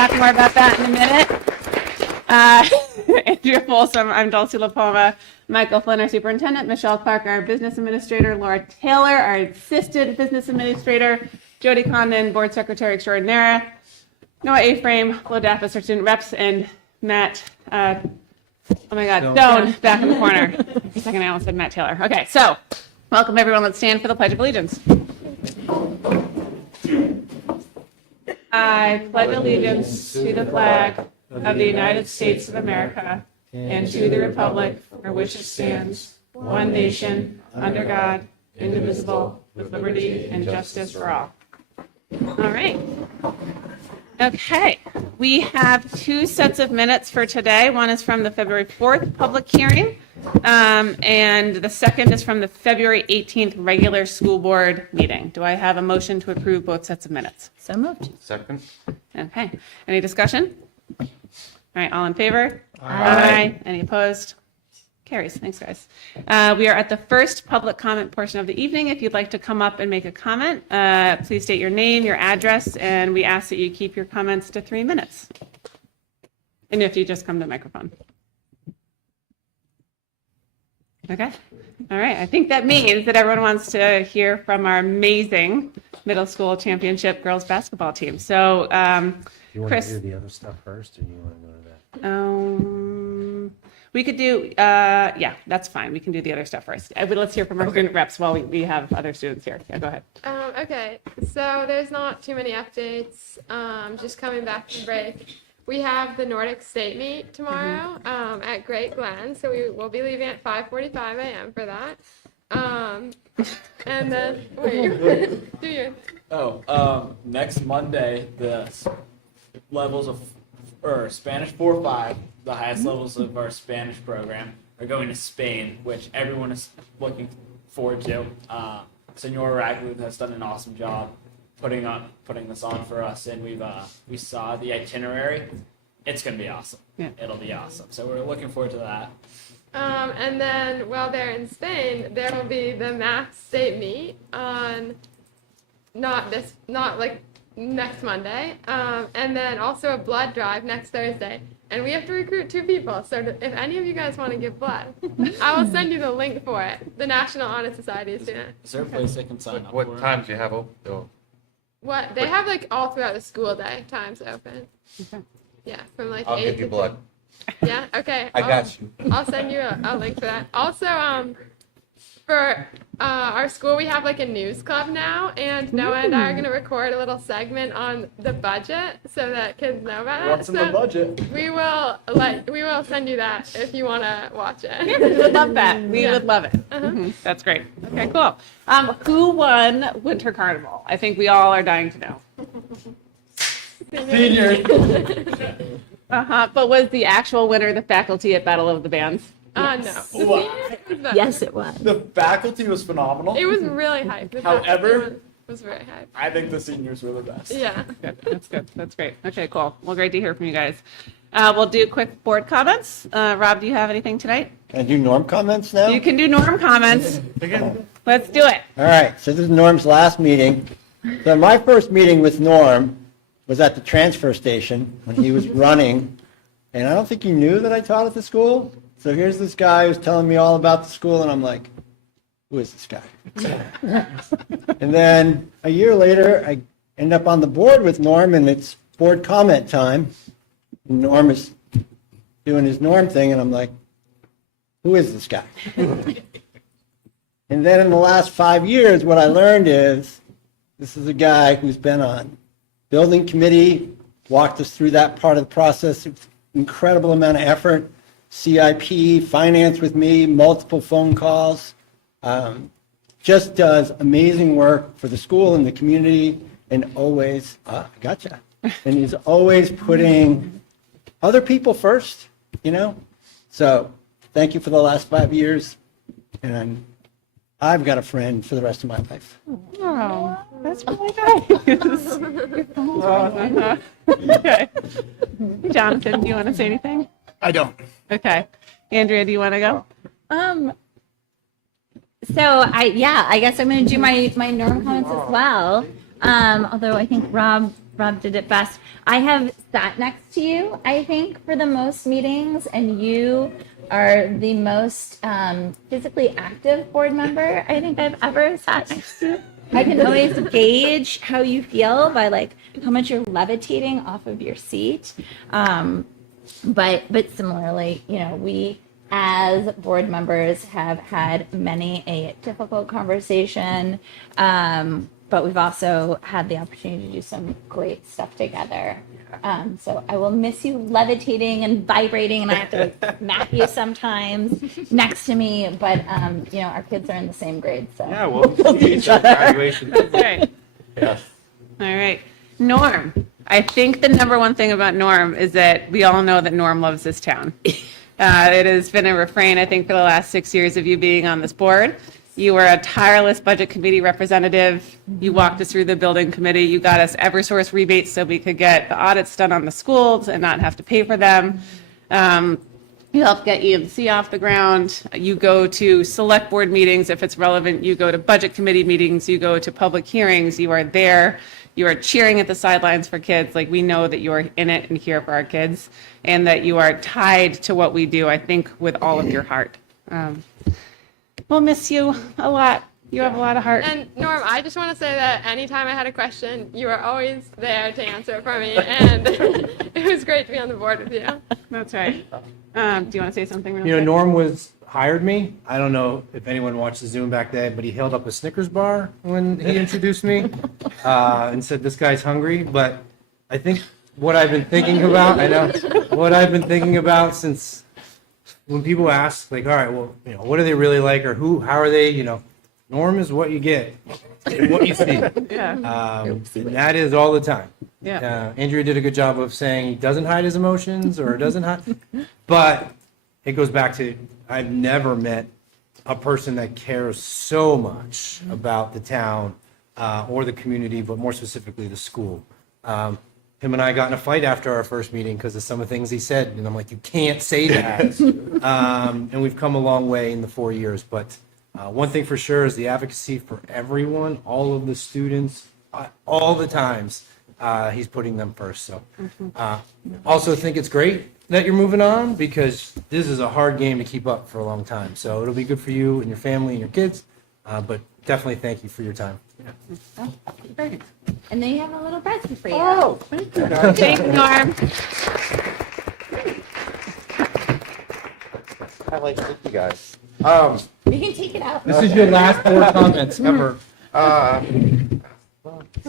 talk more about that in a minute. Andrea Folsom, I'm Dulcie LaPoma, Michael Flynn, our superintendent, Michelle Clark, our business administrator, Laura Taylor, our assistant business administrator, Jody Condon, board secretary extraordinaire, Noah A-Frame, Lodafis, our student reps, and Matt, oh my God, Stone, back in the corner. For a second, I almost said Matt Taylor. Okay, so welcome everyone. Let's stand for the Pledge of Allegiance. I pledge allegiance to the flag of the United States of America and to the republic for which it stands, one nation, under God, indivisible, with liberty and justice for all. All right. Okay, we have two sets of minutes for today. One is from the February 4th public hearing, and the second is from the February 18th regular school board meeting. Do I have a motion to approve both sets of minutes? So moved. Second. Okay, any discussion? All right, all in favor? Aye. Any opposed? Carries. Thanks, guys. We are at the first public comment portion of the evening. If you'd like to come up and make a comment, please state your name, your address, and we ask that you keep your comments to 3 minutes. And if you just come to the microphone. Okay. All right. I think that means that everyone wants to hear from our amazing middle school championship girls basketball team. So, You want Chris. to do the other stuff first, or you want to go to that? We could do, yeah, that's fine. We can do the other stuff first. But let's hear from our student reps while we have other students here. Yeah, go ahead. Okay, so there's not too many updates. Just coming back from break. We have the Nordic State meet tomorrow at Great Glen, so we will be leaving at 5:45 a.m. for that. And then, wait, do you? Next Monday, the levels of Spanish 4-5, the highest levels of our Spanish program, are going to Spain, which everyone is looking forward to. Senor Raglu has done an awesome job putting this on for us, and we saw the itinerary. It's going to be awesome. Yeah. It'll be awesome. So we're looking forward to that. And then while they're in Spain, there will be the math state meet on not next Monday, and then also a blood drive next Thursday. And we have to recruit 2 people. So if any of you guys want to give blood, I will send you the link for it. The National Honor Society is doing it. Is there a place they can sign up What for? times do you have open? Oh, What they have all throughout the school day times open. Okay. Yeah, from I'll 8 give you to blood. Yeah, okay. I got you. I'll send you a link for that. Also, for our school, we have a news club now, and Noah and I are going to record a little segment on the budget so that kids know about it. What's in the budget? We will send you that if you want to watch it. Yeah, we would love that. We Yeah. would love it. Mhm. That's great. Okay, cool. Who won Winter Carnival? I think we all are dying to know. Seniors. But was the actual winner the faculty at Battle of the Bands? No. Wow. Yes, it was. The faculty was phenomenal. It was really hype. The However- faculty was very hype. I think the seniors were the best. Yeah. Good. That's good. That's great. Okay, cool. Well, great to hear from you guys. We'll do quick board comments. Rob, do you have anything tonight? Can I do Norm comments now? You can do Norm comments. Let's do it. All right, so this is Norm's last meeting. So my first meeting with Norm was at the transfer station when he was running, and I don't think he knew that I taught at the school. So here's this guy who's telling me all about the school, and I'm like, who is this guy? And then a year later, I end up on the board with Norm, and it's board comment time. And Norm is doing his Norm thing, and I'm like, who is this guy? And then in the last 5 years, what I learned is this is a guy who's been on building committee, walked us through that part of the process, incredible amount of effort, CIP, finance with me, multiple phone calls, just does amazing work for the school and the community, and always, gotcha. And he's always putting other people first, So thank you for the last 5 years, and I've got a friend for the rest of my life. Oh, that's really nice. Okay. Jonathan, do you want to say anything? I don't. Okay. Andrea, do you want to go? So I guess I'm going to do my Norm comments as well. Although I think Rob Rob did it best. I have sat next to you, I think, for the most meetings, and you are the most physically active board member I think I've ever sat next to. I can always gauge how you feel by like how much you're levitating off of your seat. But similarly, you know, we as board members have had many a difficult conversation, but we've also had the opportunity to do some great stuff together. So I will miss you levitating and vibrating, and I have to like, smack you sometimes next to me. But you know, our kids are in the same grade, so Yeah, well, graduation. That's right. Yes. All right. Norm. I think the number one thing about Norm is that we all know that Norm loves this town. It has been a refrain, I think, for the last 6 years of you being on this board. You were a tireless budget committee representative. You walked us through the building committee. You got us Eversource rebates so we could get the audits done on the schools and not have to pay for them. You helped get EMC off the ground. You go to select board meetings if it's relevant. You go to budget committee meetings. You go to public hearings. You are there. You are cheering at the sidelines for kids. Like, we know that you are in it and here for our kids, and that you are tied to what we do, I think, with all of your heart. We'll miss you a lot. You have a lot of heart. And Norm, I just want to say that anytime I had a question, you were always there to answer it for me, and it was great to be on the board with you. That's right. Do you want to say something real You know, quick? Norm hired me. I don't know if anyone watched the Zoom back then, but he held up a Snickers bar when he introduced me and said, "This guy's hungry." But I think what I've been thinking about, what I've been thinking about since when people ask, like, all right, well, you know, what are they really like, or how are they, you know, Norm is what you get, and what you see. Yeah. And that is all the time. Yeah. Andrea did a good job of saying he doesn't hide his emotions or doesn't hide, but it goes back to I've never met a person that cares so much about the town or the community, but more specifically the school. Him and I got in a fight after our first meeting because of some of the things he said, and I'm like, you can't say that. And we've come a long way in the 4 years, but one thing for sure is the advocacy for everyone, all of the students, all the times. He's putting them first. So also think it's great that you're moving on, because this is a hard game to keep up for a long time. So it'll be good for you and your family and your kids. But definitely thank you for your time. Great. and then you have a little present for you. Oh, thank you, guys. Thanks, Norm. I like thank you guys. You can take it out. This is your last board comments ever.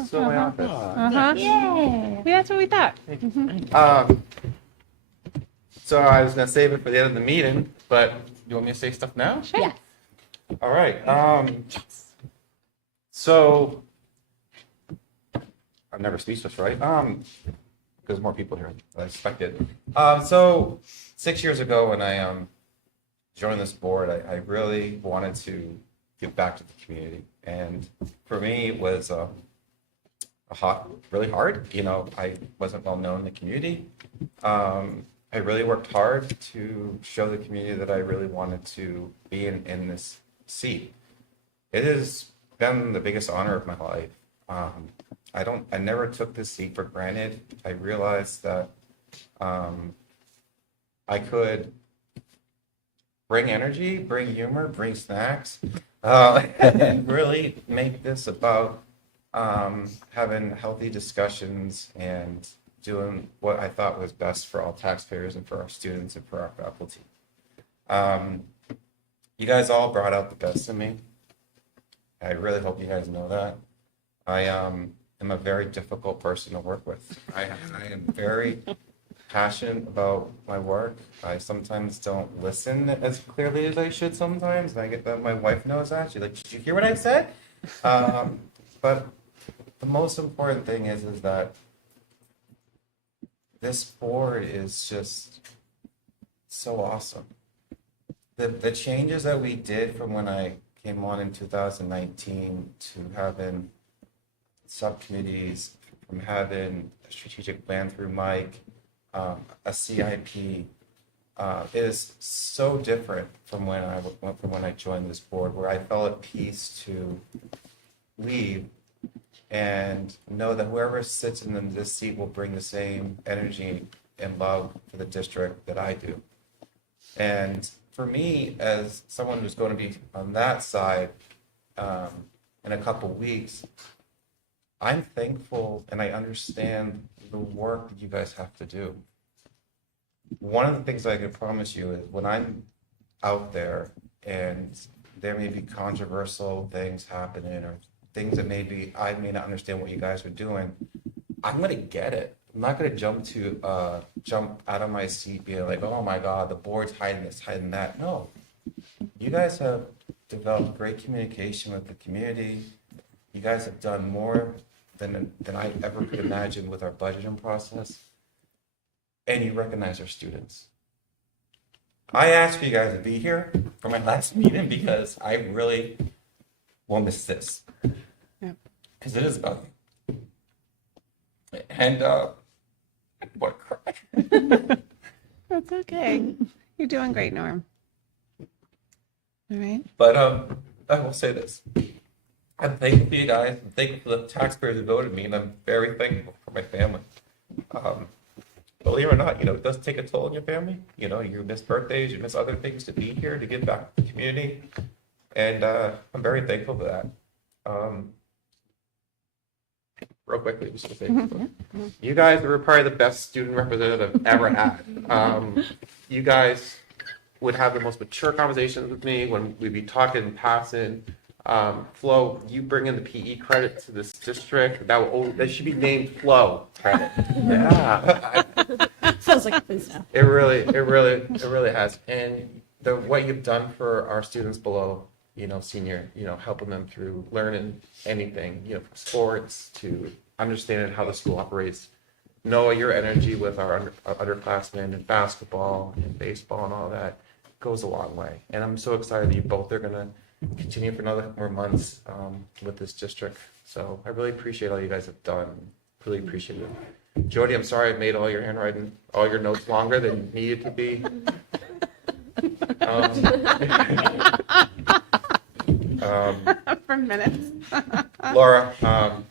Still in my office. Uh-huh. Yay. That's what we thought. So I was gonna save it for the end of the meeting, but you want me to say stuff now? Yes. All right. So I'm never speechless, right? Because more people here than I expected. So 6 years ago, when I joined this board, I really wanted to give back to the community, and for me, it was really hard. You know, I wasn't well known in the community. I really worked hard to show the community that I really wanted to be in this seat. It has been the biggest honor of my life. I never took this seat for granted. I realized that I could bring energy, bring humor, bring snacks, and really make this about having healthy discussions and doing what I thought was best for all taxpayers and for our students and for our faculty. You guys all brought out the best in me. I really hope you guys know that. I am a very difficult person to work with. I am very passionate about my work. I sometimes don't listen as clearly as I should sometimes. And I get that my wife knows that. She's like, did you hear what I said? But the most important thing is that this board is just so awesome. The changes that we did from when I came on in 2019 to having subcommittees, from having a strategic plan through Mike, a CIP, is so different from when I joined this board, where I felt at peace to leave and know that whoever sits in this seat will bring the same energy and love for the district that I do. And for me, as someone who's going to be on that side in a couple weeks, I'm thankful and I understand the work that you guys have to do. One of the things I can promise you is when I'm out there and there may be controversial things happening or things that maybe I may not understand what you guys are doing, I'm gonna get it. I'm not gonna jump out of my seat being like, oh my God, the board's hiding this, hiding that. No, you guys have developed great communication with the community. You guys have done more than I ever could imagine with our budgeting process. And you recognize our students. I asked for you guys to be here for my last meeting because I really will miss this. Because it is about you. And what cry. That's okay. You're doing great, Norm. All right. But I will say this. I'm thankful for you guys. I'm thankful for the taxpayers who voted me, and I'm very thankful for my family. Believe it or not, it does take a toll on your family. You miss birthdays, you miss other things to be here, to give back to the community. And I'm very thankful for that. Real quickly, just to say this. You guys were probably the best student representative I've ever had. You guys would have the most mature conversations with me when we'd be talking, passing. Flo, you bring in the PE credit to this district. That should be named Flo credit. Yeah. Sounds like a quiz now. It really has. And what you've done for our students below, senior, helping them through learning anything, from sports to understanding how the school operates. Noah, your energy with our underclassmen in basketball and baseball and all that goes a long way. And I'm so excited that you both are going to continue for another more months with this district. So I really appreciate all you guys have done. Really appreciate it. Jody, I'm sorry I made all your handwriting, all your notes longer than needed to be. For minutes. Laura, I'm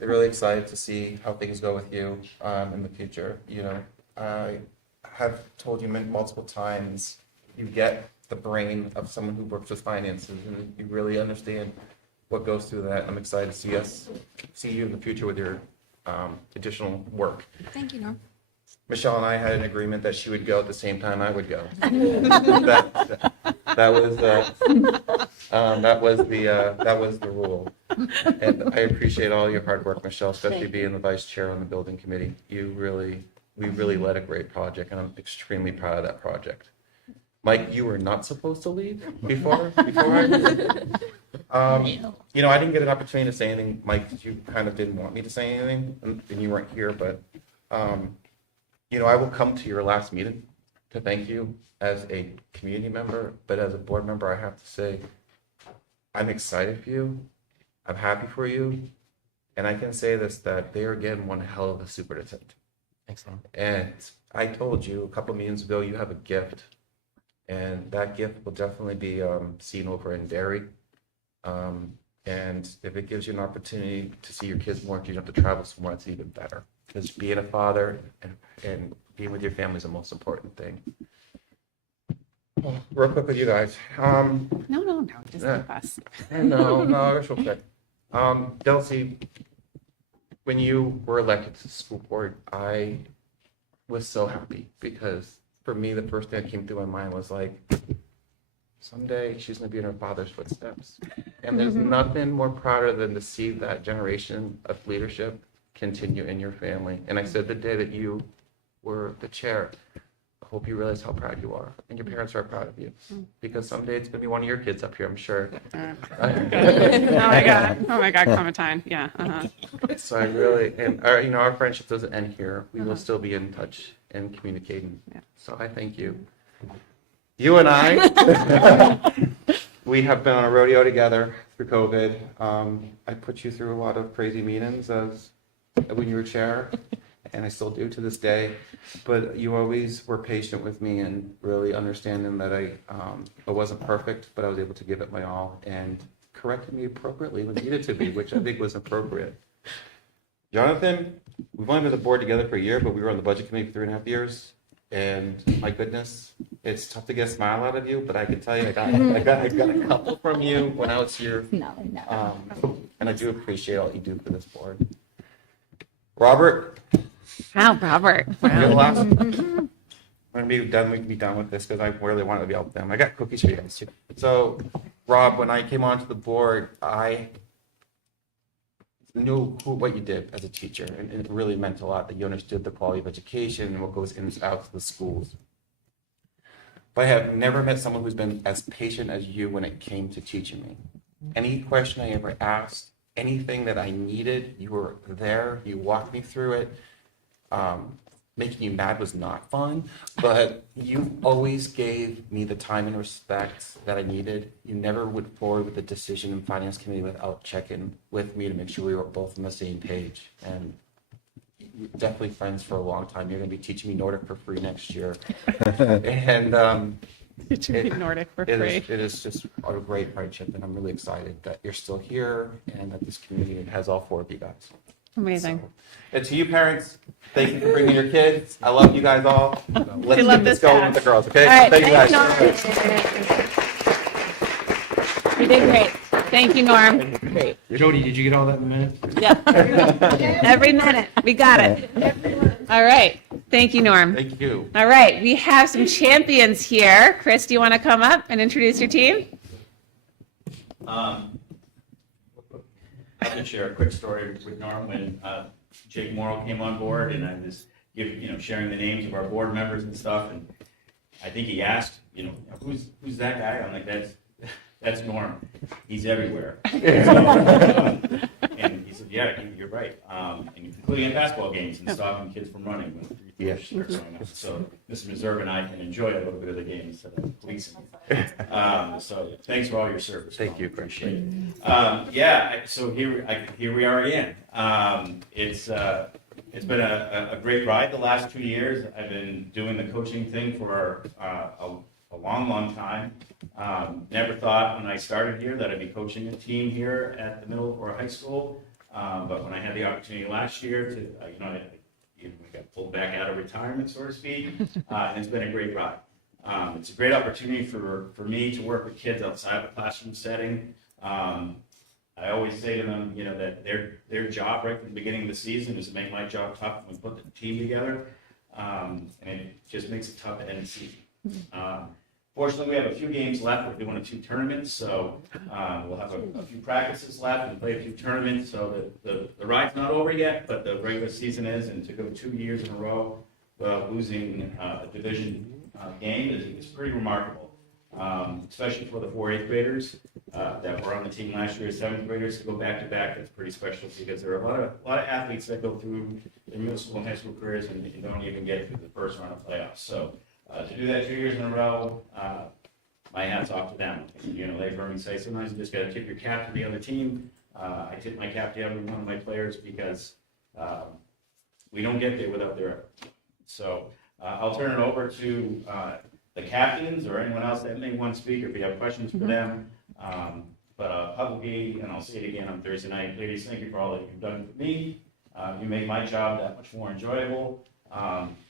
really excited to see how things go with you in the future. I have told you multiple times, you get the brain of someone who works with finances, and you really understand what goes through that. I'm excited to see you in the future with your additional work. Thank you, Norm. Michelle and I had an agreement that she would go at the same time I would go. That was the rule. And I appreciate all your hard work, Michelle, especially being the vice chair on the building committee. We really led a great project, and I'm extremely proud of that project. Mike, you were not supposed to leave before I I didn't get an opportunity to say anything, Mike, because you kind of didn't want me to say anything, and you weren't here, but I will come to your last meeting to thank you as a community member, but as a board member, I have to say, I'm excited for you. I'm happy for you. And I can say this, that they are getting one hell of a superintendent. Excellent. And I told you a couple meetings ago, you have a gift. And that gift will definitely be seen over in Derry. And if it gives you an opportunity to see your kids more, if you don't have to travel somewhere, it's even better. Because being a father and being with your family is the most important thing. Real quick with you guys. No, just Yeah. leave us. No, it's real quick. Delcy, when you were elected to the school board, I was so happy because for me, the first thing that came through my mind was like, someday she's going to be in her father's footsteps. And there's nothing more prouder than to see that generation of leadership continue in your family. And I said the day that you were the chair, I hope you realize how proud you are. And your parents are proud of you. Because someday it's going to be one of your kids up here, I'm sure. Oh my God, Clementine. Yeah. So I really, and our friendship doesn't end here. We will still be in touch and communicating. Yeah. So I thank you. You and I, we have been on a rodeo together through COVID. I put you through a lot of crazy meetings when you were chair, and I still do to this day. But you always were patient with me and really understanding that I wasn't perfect, but I was able to give it my all and corrected me appropriately when needed to be, which I think was appropriate. Jonathan, we've only been on the board together for a year, but we were on the budget committee for 3.5 years. And my goodness, it's tough to get a smile out of you, but I can tell you, I got a couple from you when I was here. No, no. And I do appreciate all you do for this board. Robert, Wow, Robert. you're the Wow. last. When we can be done with this because I really wanted to be out with them. I got cookies for you guys too. So, Rob, when I came onto the board, I knew what you did as a teacher, and it really meant a lot that you understood the quality of education and what goes in and out to the schools. But I have never met someone who's been as patient as you when it came to teaching me. Any question I ever asked, anything that I needed, you were there, you walked me through it. Making you mad was not fun, but you always gave me the time and respect that I needed. You never went forward with the decision in finance committee without checking with me to make sure we were both on the same page. And we're definitely friends for a long time. You're going to be teaching me Nordic for free next year. And Teaching Nordic for it free. is just a great friendship, and I'm really excited that you're still here and that this community has all 4 of you guys. Amazing. So, and to you parents, thank you for bringing your kids. I love you guys all. Let's love keep this this going path. with the girls, okay? All right, Thank you guys. You did great. Thank you, Norm. Great. Jody, did you get all that in a minute? Yep. Every minute. We got it. All right. Thank you, Norm. Thank you. All right. We have some champions here. Chris, do you want to come up and introduce your team? I can share a quick story with Norm when Jake Morrow came on board, and I was sharing the names of our board members and stuff, and I think he asked, who's that guy? I'm like, that's Norm. He's everywhere. And he said, yeah, you're right. And including at basketball games and stopping kids from running when Yes. So Mr. Meserve and I can enjoy a little bit of the game instead of policing. So thanks for all your service. Thank you. Appreciate it. So here we are again. It's been a great ride the last 2 years. I've been doing the coaching thing for a long time. Never thought when I started here that I'd be coaching a team here at the middle or high school. But when I had the opportunity last year to, we got pulled back out of retirement, so to speak, and it's been a great ride. It's a great opportunity for me to work with kids outside of a classroom setting. I always say to them, that their job right from the beginning of the season is to make my job tough when we put the team together, and it just makes it tough to end the season. Fortunately, we have a few games left. We're doing 2 tournaments, so we'll have a few practices left and play a few tournaments. So the ride's not over yet, but the regular season is, and to go 2 years in a row without losing a division game is pretty remarkable, especially for the 4 8th graders that were on the team last year as 7th graders. To go back to back, that's pretty special because there are a lot of athletes that go through their middle school and high school careers and don't even get through the first round of playoffs. So to do that 2 years in a row, my hat's off to them. They've heard me say sometimes you just got to tip your cap to the other team. I tip my cap to every one of my players because we don't get there without their effort. So I'll turn it over to the captains or anyone else that may want to speak, or if you have questions for them. But publicly, and I'll say it again on Thursday night, ladies, thank you for all that you've done for me. You make my job that much more enjoyable.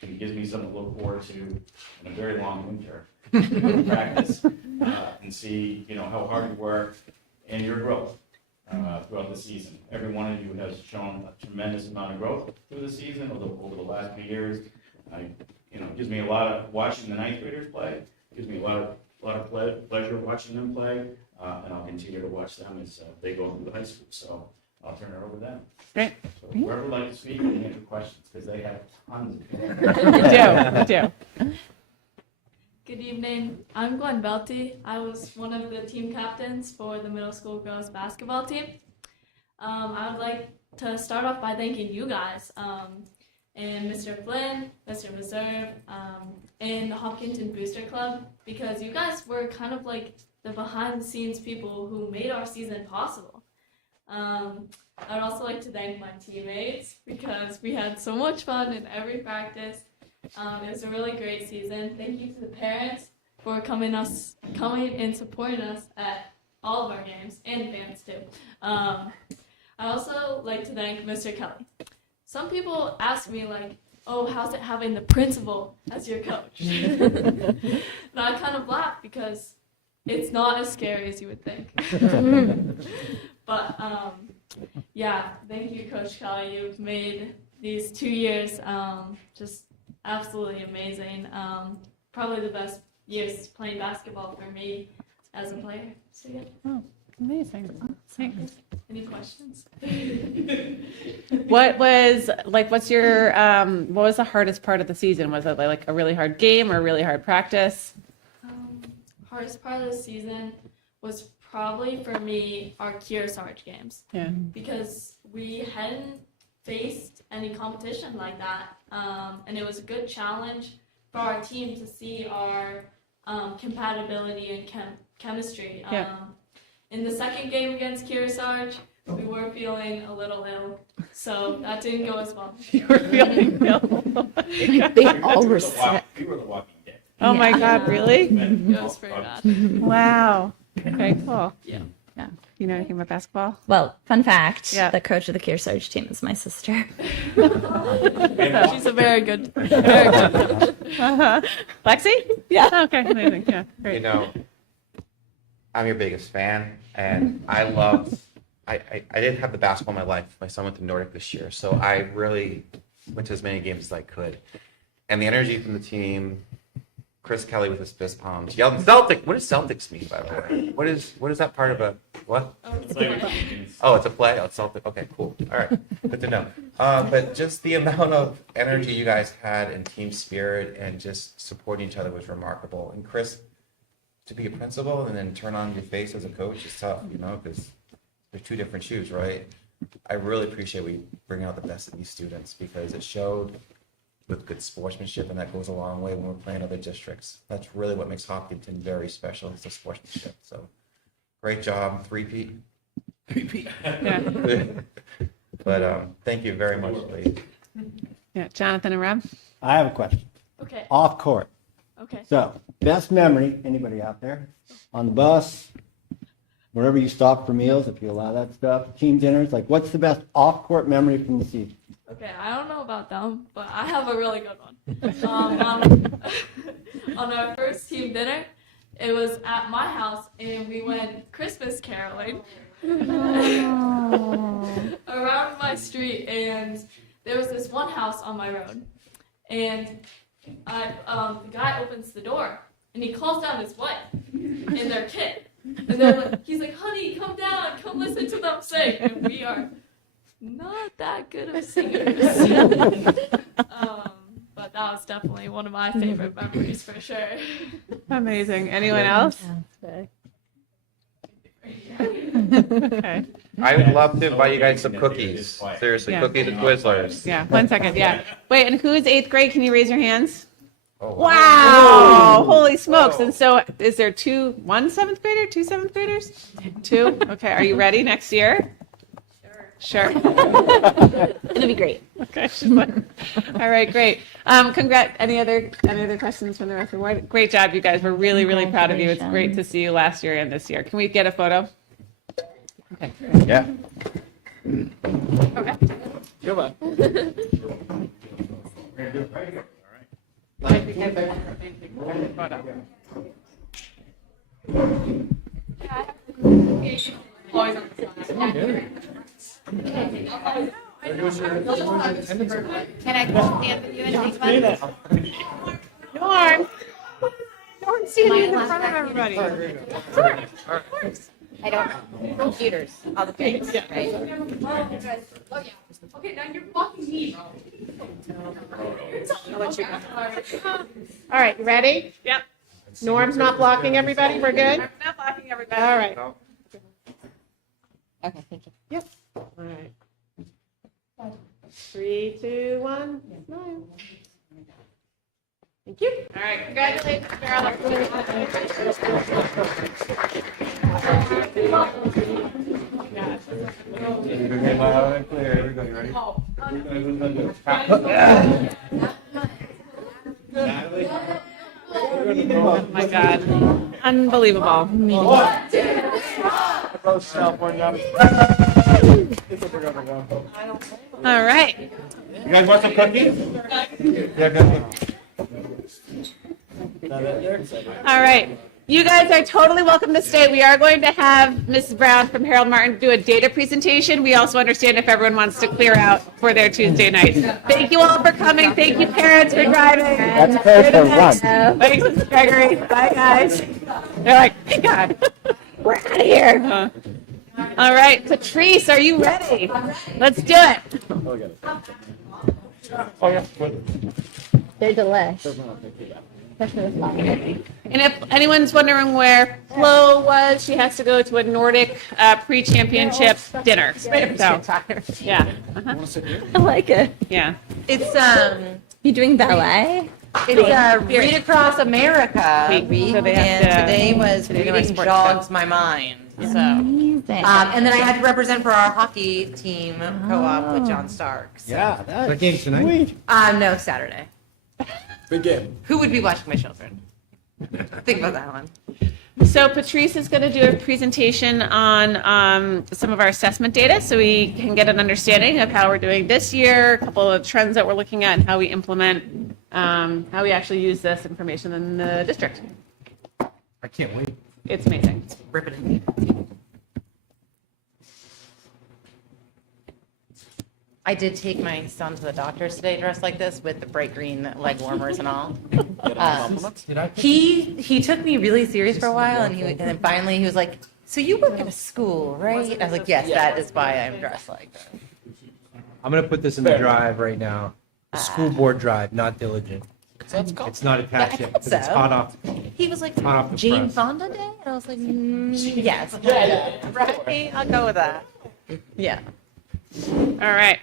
It gives me something to look forward to in a very long winter. Practice and see, how hard you work and your growth throughout the season. Every one of you has shown a tremendous amount of growth through the season over the last few years. It gives me a lot of watching the 9th graders play. It gives me a lot of pleasure watching them play, and I'll continue to watch them as they go through the high school. So I'll turn it over to them. Great. So whoever would like to speak and answer questions, because they have tons of We do. Good evening. I'm Gwen Belty. I was one of the team captains for the middle school girls basketball team. I would like to start off by thanking you guys and Mr. Flynn, Mr. Meserve, and the Hopkinton Booster Club, because you guys were kind of like the behind-the-scenes people who made our season possible. I'd also like to thank my teammates because we had so much fun in every practice. It was a really great season. Thank you to the parents for coming and supporting us at all of our games and fans too. I also like to thank Mr. Kelly. Some people ask me like, "Oh, how's it having the principal as your coach?" And I kind of laugh because it's not as scary as you would think. But yeah, thank you, Coach Kelly. You've made these 2 years just absolutely amazing. Probably the best years playing basketball for me as a player. So yeah. Amazing. Thanks. Any questions? What was what's your what was the hardest part of the season? Was it like a really hard game or a really hard practice? Hardest part of the season was probably for me our Kearsarge games Yeah. because we hadn't faced any competition like that, and it was a good challenge for our team to see our compatibility and chemistry. Yeah. In the second game against Kearsarge, we were feeling a little ill, so that didn't go as well. You were feeling ill. They all were sick. We were the walking dead. Oh my God, really? It was pretty bad. Wow. Okay, cool. Yeah. Yeah. You know anything about basketball? Well, fun fact, Yeah. the coach of the Kearsarge team is my sister. She's a very good coach. Lexi? Yeah. Okay, amazing. Yeah, You great. know, I'm your biggest fan, and I love. I didn't have the basketball in my life. My son went to Nordic this year, so I really went to as many games as I could. And the energy from the team, Chris Kelly with his fist palms, yelling Celtic. What does Celtics mean, by the way? What is that part of a what? Oh, it's a play. Oh, it's Celtic. Okay, cool. All right, good to know. But just the amount of energy you guys had and team spirit and just supporting each other was remarkable. And Chris, to be a principal and then turn on your face as a coach is tough, you know, because they're two different shoes, right? I really appreciate we bring out the best in these students because it showed with good sportsmanship, and that goes a long way when we're playing other districts. That's really what makes Hopkinton very special, is the sportsmanship. So great job, three-peat. Yeah. But thank you very much, ladies. Yeah. Jonathan and Rob? I have a question. Okay. Off court. Okay. So, best memory, anybody out there? On the bus, wherever you stop for meals, if you allow that stuff, team dinners, like what's the best off court memory from the season? Okay, I don't know about them, but I have a really good one. On our first team dinner, it was at my house, and we went Christmas caroling around my street, and there was this one house on my road, and the guy opens the door, and he calls down his wife and their kid, and he's like, "Honey, come down, come listen to them sing," and we are not that good of singers. But that was definitely one of my favorite memories for sure. Amazing. Anyone else? Okay. I would love to invite you guys some cookies. Seriously, Yeah. cookies and Twizzlers. Yeah, 1 second. Yeah. Wait, and who's 8th grade? Can you raise your hands? Oh, Wow. Holy smokes. And so is there one 7th grader, two 7th graders? 2? Okay. Are you ready next year? Sure. It'll be great. Okay. She's like, all right, great. Any other questions from the rest of the board? Great job, you guys. We're really, really proud of you. It's great to see you last year and this year. Can we get a photo? Okay. Yeah. Okay. Come on. Can I stand with you and take one? Norm. Norm, stand in front of everybody. I don't, computers, all the things, right? Okay, now you're blocking me. All right, you ready? Yep. Norm's not blocking everybody, we're good? Not blocking everybody. All right. Okay, thank you. Yep. All right. 3, 2, 1, smile. Thank you. All right, congratulations, Carol. Oh my God, unbelievable. All right. You guys want some cookies? Yeah, good. All right. You guys are totally welcome to stay. We are going to have Mrs. Brown from Harold Martin do a data presentation. We also understand if everyone wants to clear out for their Tuesday night. Thank you all for coming. Thank you, parents, for driving. That's Paris for run. Thanks, Mrs. Gregory. Bye, guys. They're like, thank God. We're out of here. All right, Patrice, are you ready? Let's do it. They're delish. And if anyone's wondering where Flo was, she has to go to a Nordic pre-championship dinner. So, yeah, I like it. yeah. It's You doing ballet? Read Across America Week, week, so they have and to- today was today was Reading sports Jogs My Mind. So, Amazing. and then I had to represent for our hockey team co-op with John Stark. So. Yeah, that's That game's tonight? sweet. No, Saturday. Big game. Who would be watching my children? Think about that one. So Patrice is going to do a presentation on some of our assessment data so we can get an understanding of how we're doing this year, a couple of trends that we're looking at, and how we implement, how we actually use this information in the district. I can't wait. It's amazing. Riveting. I did take my son to the doctor's today dressed like this with the bright green leg warmers and all. He took me really serious for a while, and then finally he was like, "So you work at a school, right?" I was like, "Yes, that is why I'm dressed like that." I'm gonna put this in the drive right now. The school board drive, not diligent. It's not attached yet, because it's so. hot off. He was like, Hot off the "Jane press. Fonda Day," and I was like, "Yes, right, I'll go with that." Yeah. All right.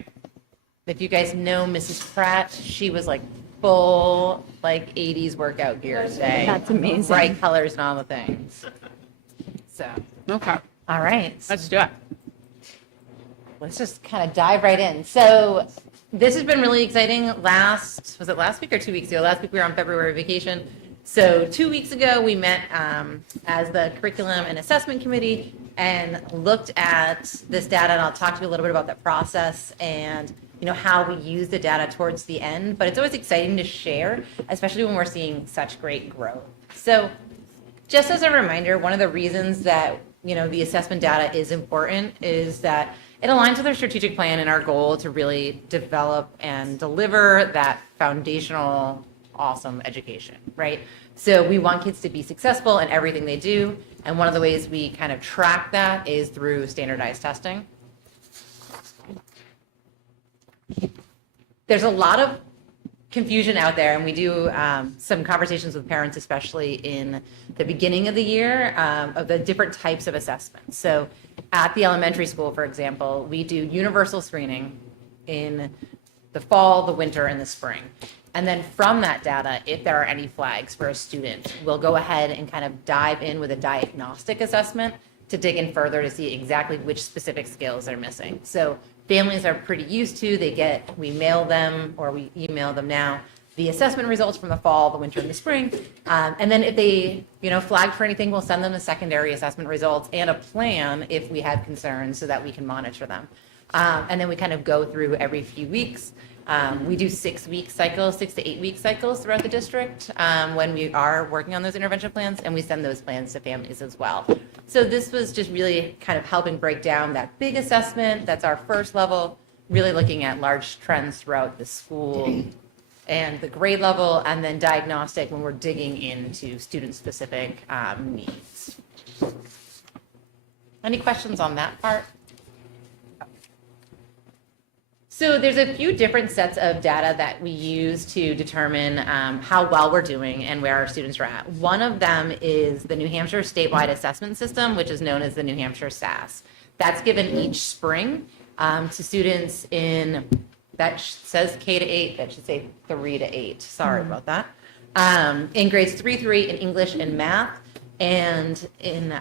If you guys know Mrs. Pratt, she was like full like 80s workout gear today. That's amazing. Bright colors and all the things. So, Okay. all right. Let's do it. Let's just kind of dive right in. So, this has been really exciting. Was it last week or 2 weeks ago? Last week we were on February vacation. So 2 weeks ago we met as the curriculum and assessment committee and looked at this data, and I'll talk to you a little bit about that process and how we use the data towards the end. But it's always exciting to share, especially when we're seeing such great growth. So just as a reminder, one of the reasons that the assessment data is important is that it aligns with our strategic plan and our goal to really develop and deliver that foundational, awesome education, right? So we want kids to be successful in everything they do. And one of the ways we kind of track that is through standardized testing. There's a lot of confusion out there, and we do some conversations with parents, especially in the beginning of the year, of the different types of assessments. So at the elementary school, for example, we do universal screening in the fall, the winter, and the spring. And then from that data, if there are any flags for a student, we'll go ahead and kind of dive in with a diagnostic assessment to dig in further to see exactly which specific skills they're missing. So families are pretty used to, we mail them, or we email them now, the assessment results from the fall, the winter, and the spring. And then if they, flagged for anything, we'll send them the secondary assessment results and a plan if we have concerns so that we can monitor them. And then we kind of go through every few weeks. We do 6-week cycles, 6 to 8 week cycles throughout the district when we are working on those intervention plans, and we send those plans to families as well. So this was just really kind of helping break down that big assessment. That's our first level, really looking at large trends throughout the school and the grade level, and then diagnostic when we're digging into student-specific needs. Any questions on that part? So there's a few different sets of data that we use to determine how well we're doing and where our students are at. One of them is the New Hampshire statewide assessment system, which is known as the New Hampshire SAS. That's given each spring to students that says K to 8, that should say 3 to 8. Sorry about that. In grades 3 through 8 in English and math, and in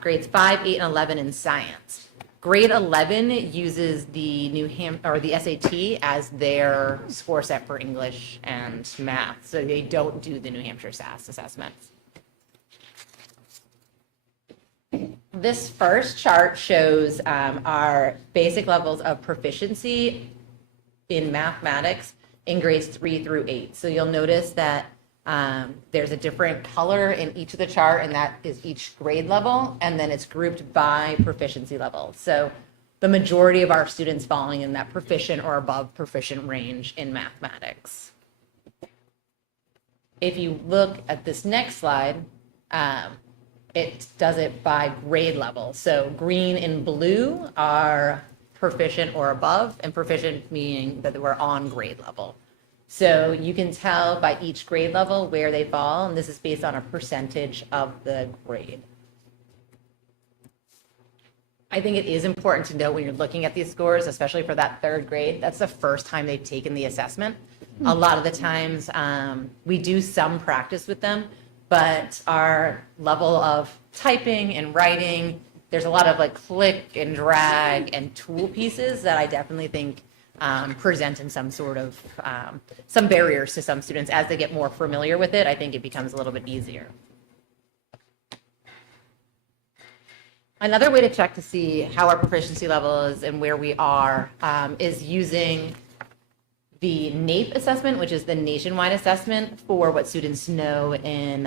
grades 5, 8, and 11 in science. Grade 11 uses the the SAT as their score set for English and math, so they don't do the New Hampshire SAS assessments. this first chart shows our basic levels of proficiency in mathematics in grades 3 through 8. So you'll notice that there's a different color in each of the chart, and that is each grade level, and then it's grouped by proficiency level. So the majority of our students falling in that proficient or above proficient range in mathematics. If you look at this next slide, it does it by grade level. So green and blue are proficient or above, and proficient meaning that we're on grade level. So you can tell by each grade level where they fall, and this is based on a percentage of the grade. I think it is important to note when you're looking at these scores, especially for that third grade, that's the first time they've taken the assessment. A lot of the times we do some practice with them, but our level of typing and writing, there's a lot of like click and drag and tool pieces that I definitely think present in some sort of, some barriers to some students. As they get more familiar with it, I think it becomes a little bit easier. Another way to check to see how our proficiency level is and where we are is using the NAEP assessment, which is the nationwide assessment for what students know in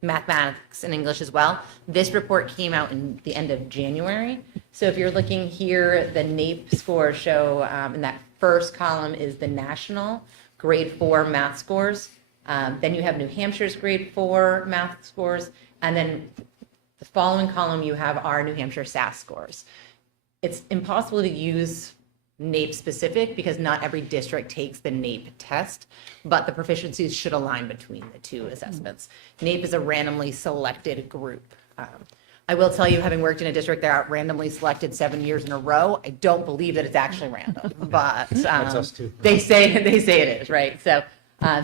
mathematics and English as well. This report came out in the end of January. So if you're looking here, the NAEP scores show in that first column is the national grade 4 math scores. Then you have New Hampshire's grade 4 math scores. And then the following column, you have our New Hampshire SAS scores. It's impossible to use NAEP specific because not every district takes the NAEP test, but the proficiencies should align between the two assessments. NAEP is a randomly selected group. I will tell you, having worked in a district that got randomly selected 7 years in a row, I don't believe that it's actually random, but us too. they say it is, right? So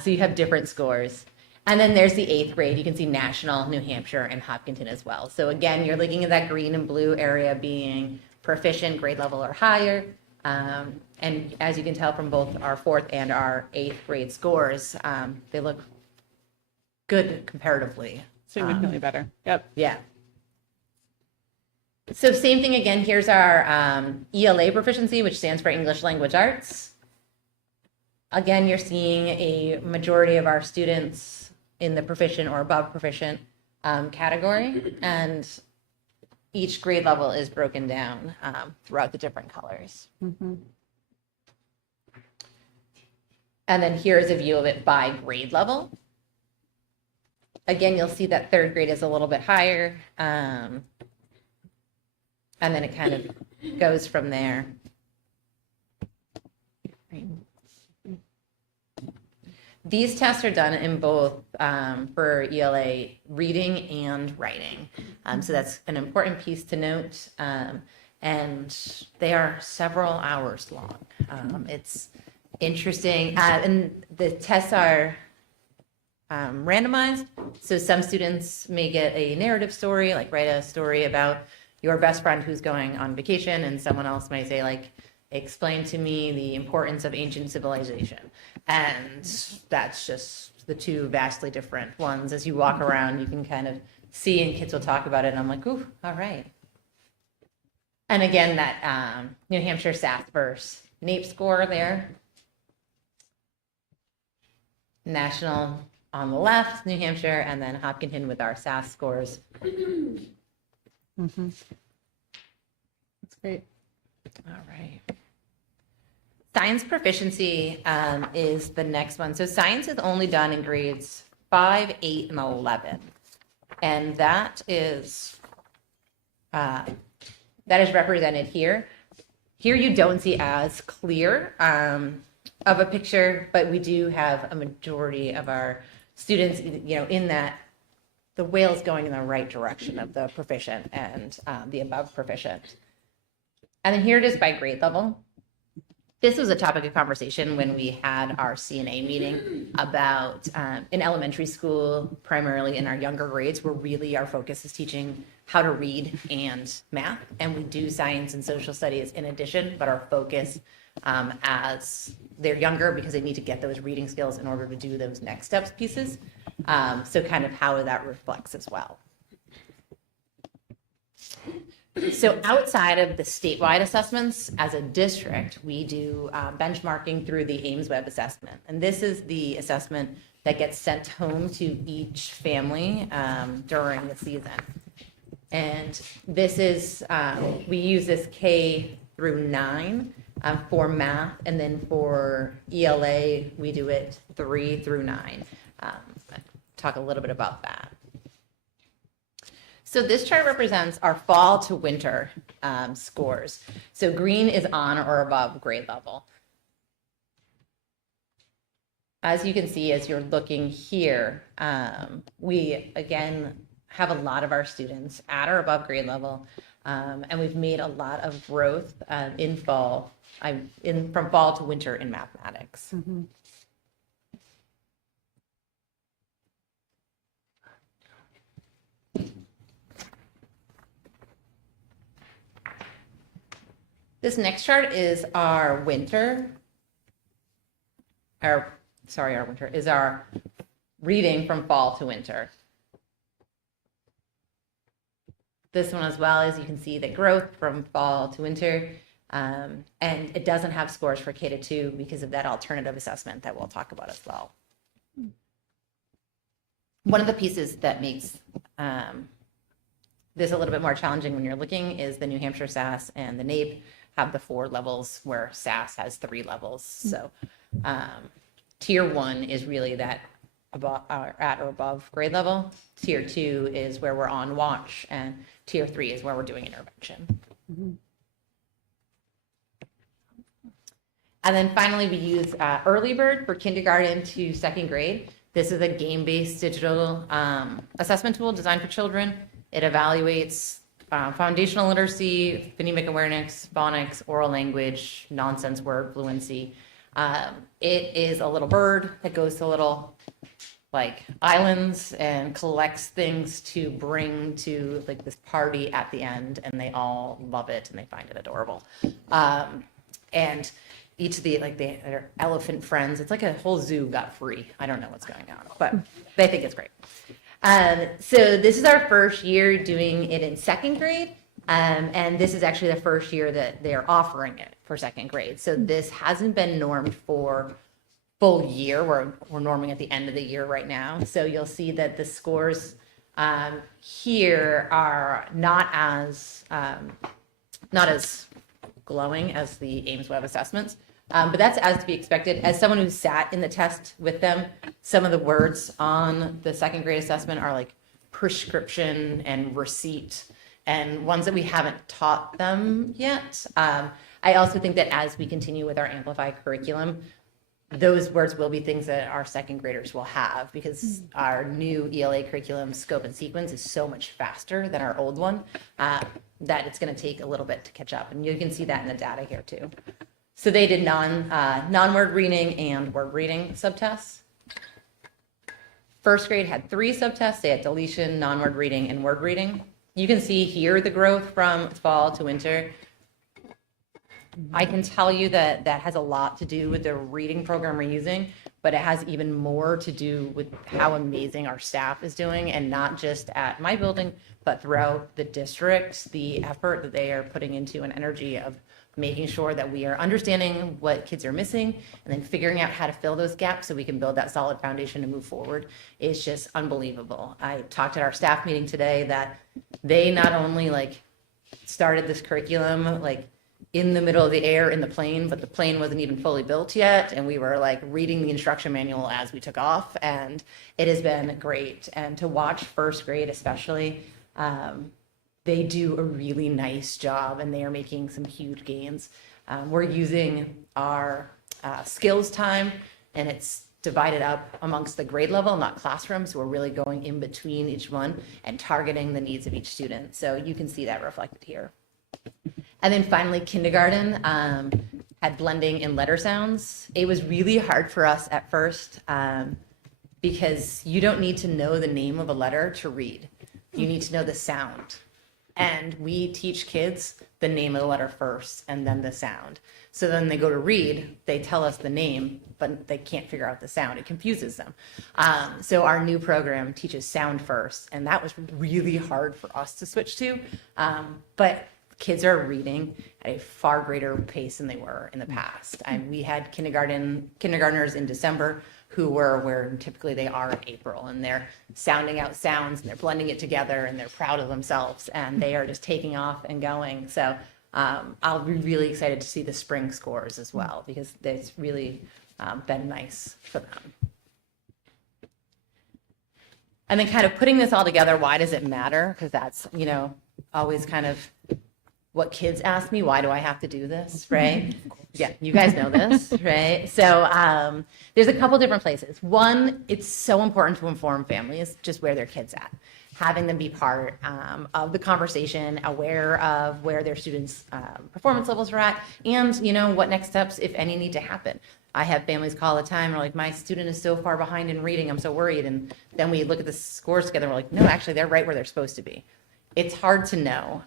you have different scores. And then there's the 8th grade. You can see National, New Hampshire, and Hopkinton as well. So again, you're looking at that green and blue area being proficient, grade level or higher. And as you can tell from both our 4th and our 8th grade scores, they look good comparatively. Significantly better. Yep. Yeah. So same thing again, here's our ELA proficiency, which stands for English Language Arts. Again, you're seeing a majority of our students in the proficient or above proficient category, and each grade level is broken down throughout the different colors. Mm-hmm. And then here's a view of it by grade level. Again, you'll see that 3rd grade is a little bit higher, and then it kind of goes from there. These tests are done in both for ELA reading and writing. So that's an important piece to note. And they are several hours long. It's interesting. And the tests are randomized. So some students may get a narrative story, like write a story about your best friend who's going on vacation, and someone else might say, like, explain to me the importance of ancient civilization. And that's just the two vastly different ones. As you walk around, you can kind of see, and kids will talk about it, and I'm like, ooh, all right. And again, that New Hampshire SAS versus NAEP score there. National on the left, New Hampshire, and then Hopkinton with our SAS scores. Mm-hmm. That's great. All right. Science proficiency is the next one. So science is only done in grades 5, 8, and 11. And that is represented here. Here you don't see as clear of a picture, but we do have a majority of our students, in that the whale's going in the right direction of the proficient and the above proficient. And then here it is by grade level. This was a topic of conversation when we had our CNA meeting about in elementary school, primarily in our younger grades, where really our focus is teaching how to read and math. And we do science and social studies in addition, but our focus as they're younger, because they need to get those reading skills in order to do those next steps pieces. So kind of how that reflects as well. So outside of the statewide assessments, as a district, we do benchmarking through the Ames Web assessment. And this is the assessment that gets sent home to each family during the season. And this is, we use this K through 9 for math, and then for ELA, we do it 3 through 9. Talk a little bit about that. So this chart represents our fall to winter scores. So green is on or above grade level. As you can see, as you're looking here, we again have a lot of our students at or above grade level, and we've made a lot of growth in fall, from fall to winter in mathematics. This next chart is our winter, our winter is our reading from fall to winter. This one as well, as you can see the growth from fall to winter, and it doesn't have scores for K to 2 because of that alternative assessment that we'll talk about as well. One of the pieces that makes this a little bit more challenging when you're looking is the New Hampshire SAS and the NAEP have the 4 levels where SAS has 3 levels. So tier 1 is really that at or above grade level. Tier 2 is where we're on watch, and tier 3 is where we're doing intervention. And then finally, we use Early Bird for kindergarten to 2nd grade. This is a game-based digital assessment tool designed for children. It evaluates foundational literacy, phonemic awareness, phonics, oral language, nonsense word fluency. It is a little bird that goes to little islands and collects things to bring to this party at the end, and they all love it and they find it adorable. And each of their elephant friends, it's like a whole zoo got free. I don't know what's going on, but they think it's great. So this is our first year doing it in 2nd grade. And this is actually the first year that they're offering it for 2nd grade. So this hasn't been normed for full year. We're norming at the end of the year right now. So you'll see that the scores here are not as glowing as the Ames Web assessments. But that's as to be expected. As someone who sat in the test with them, some of the words on the 2nd grade assessment are like prescription and receipt, and ones that we haven't taught them yet. I also think that as we continue with our amplified curriculum, those words will be things that our 2nd graders will have, because our new ELA curriculum scope and sequence is so much faster than our old one that it's going to take a little bit to catch up. And you can see that in the data here too. So they did non-word reading and word reading subtests. 1st grade had 3 subtests. They had deletion, non-word reading, and word reading. You can see here the growth from fall to winter. I can tell you that that has a lot to do with the reading program we're using, but it has even more to do with how amazing our staff is doing, and not just at my building, but throughout the district, the effort that they are putting into an energy of making sure that we are understanding what kids are missing and then figuring out how to fill those gaps so we can build that solid foundation to move forward is just unbelievable. I talked at our staff meeting today that they not only started this curriculum in the middle of the air in the plane, but the plane wasn't even fully built yet, and we were reading the instruction manual as we took off, and it has been great. And to watch 1st grade especially, they do a really nice job, and they are making some huge gains. We're using our skills time, and it's divided up amongst the grade level, not classrooms. So we're really going in between each one and targeting the needs of each student. So you can see that reflected here. And then finally, kindergarten had blending in letter sounds. It was really hard for us at first because you don't need to know the name of a letter to read. You need to know the sound. And we teach kids the name of the letter first and then the sound. So then they go to read, they tell us the name, but they can't figure out the sound. It confuses them. So our new program teaches sound first, and that was really hard for us to switch to. But kids are reading at a far greater pace than they were in the past. And we had kindergartners in December who were where typically they are in April, and they're sounding out sounds and they're blending it together and they're proud of themselves and they are just taking off and going. So I'll be really excited to see the spring scores as well, because it's really been nice for them. And then kind of putting this all together, why does it matter? Because that's, always kind of what kids ask me, why do I have to do this, right? Yeah, you guys know this, right? So there's a couple different places. One, it's so important to inform families just where their kids at, having them be part of the conversation, aware of where their students' performance levels are at, and what next steps, if any, need to happen. I have families call all the time, and are like, my student is so far behind in reading, I'm so worried. And then we look at the scores together, and we're like, no, actually, they're right where they're supposed to be. It's hard to know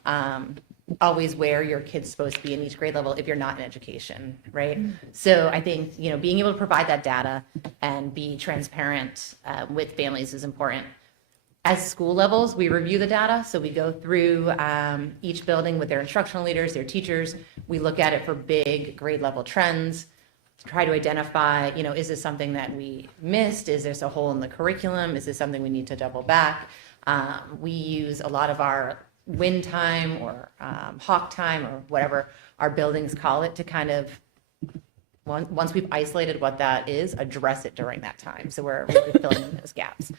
always where your kid's supposed to be in each grade level if you're not in education, right? So I think, being able to provide that data and be transparent with families is important. As school levels, we review the data. So we go through each building with their instructional leaders, their teachers. We look at it for big grade level trends, try to identify, is this something that we missed? Is this a hole in the curriculum? Is this something we need to double back? We use a lot of our win time or hawk time or whatever our buildings call it to kind of, once we've isolated what that is, address it during that time. So we're really filling in those gaps.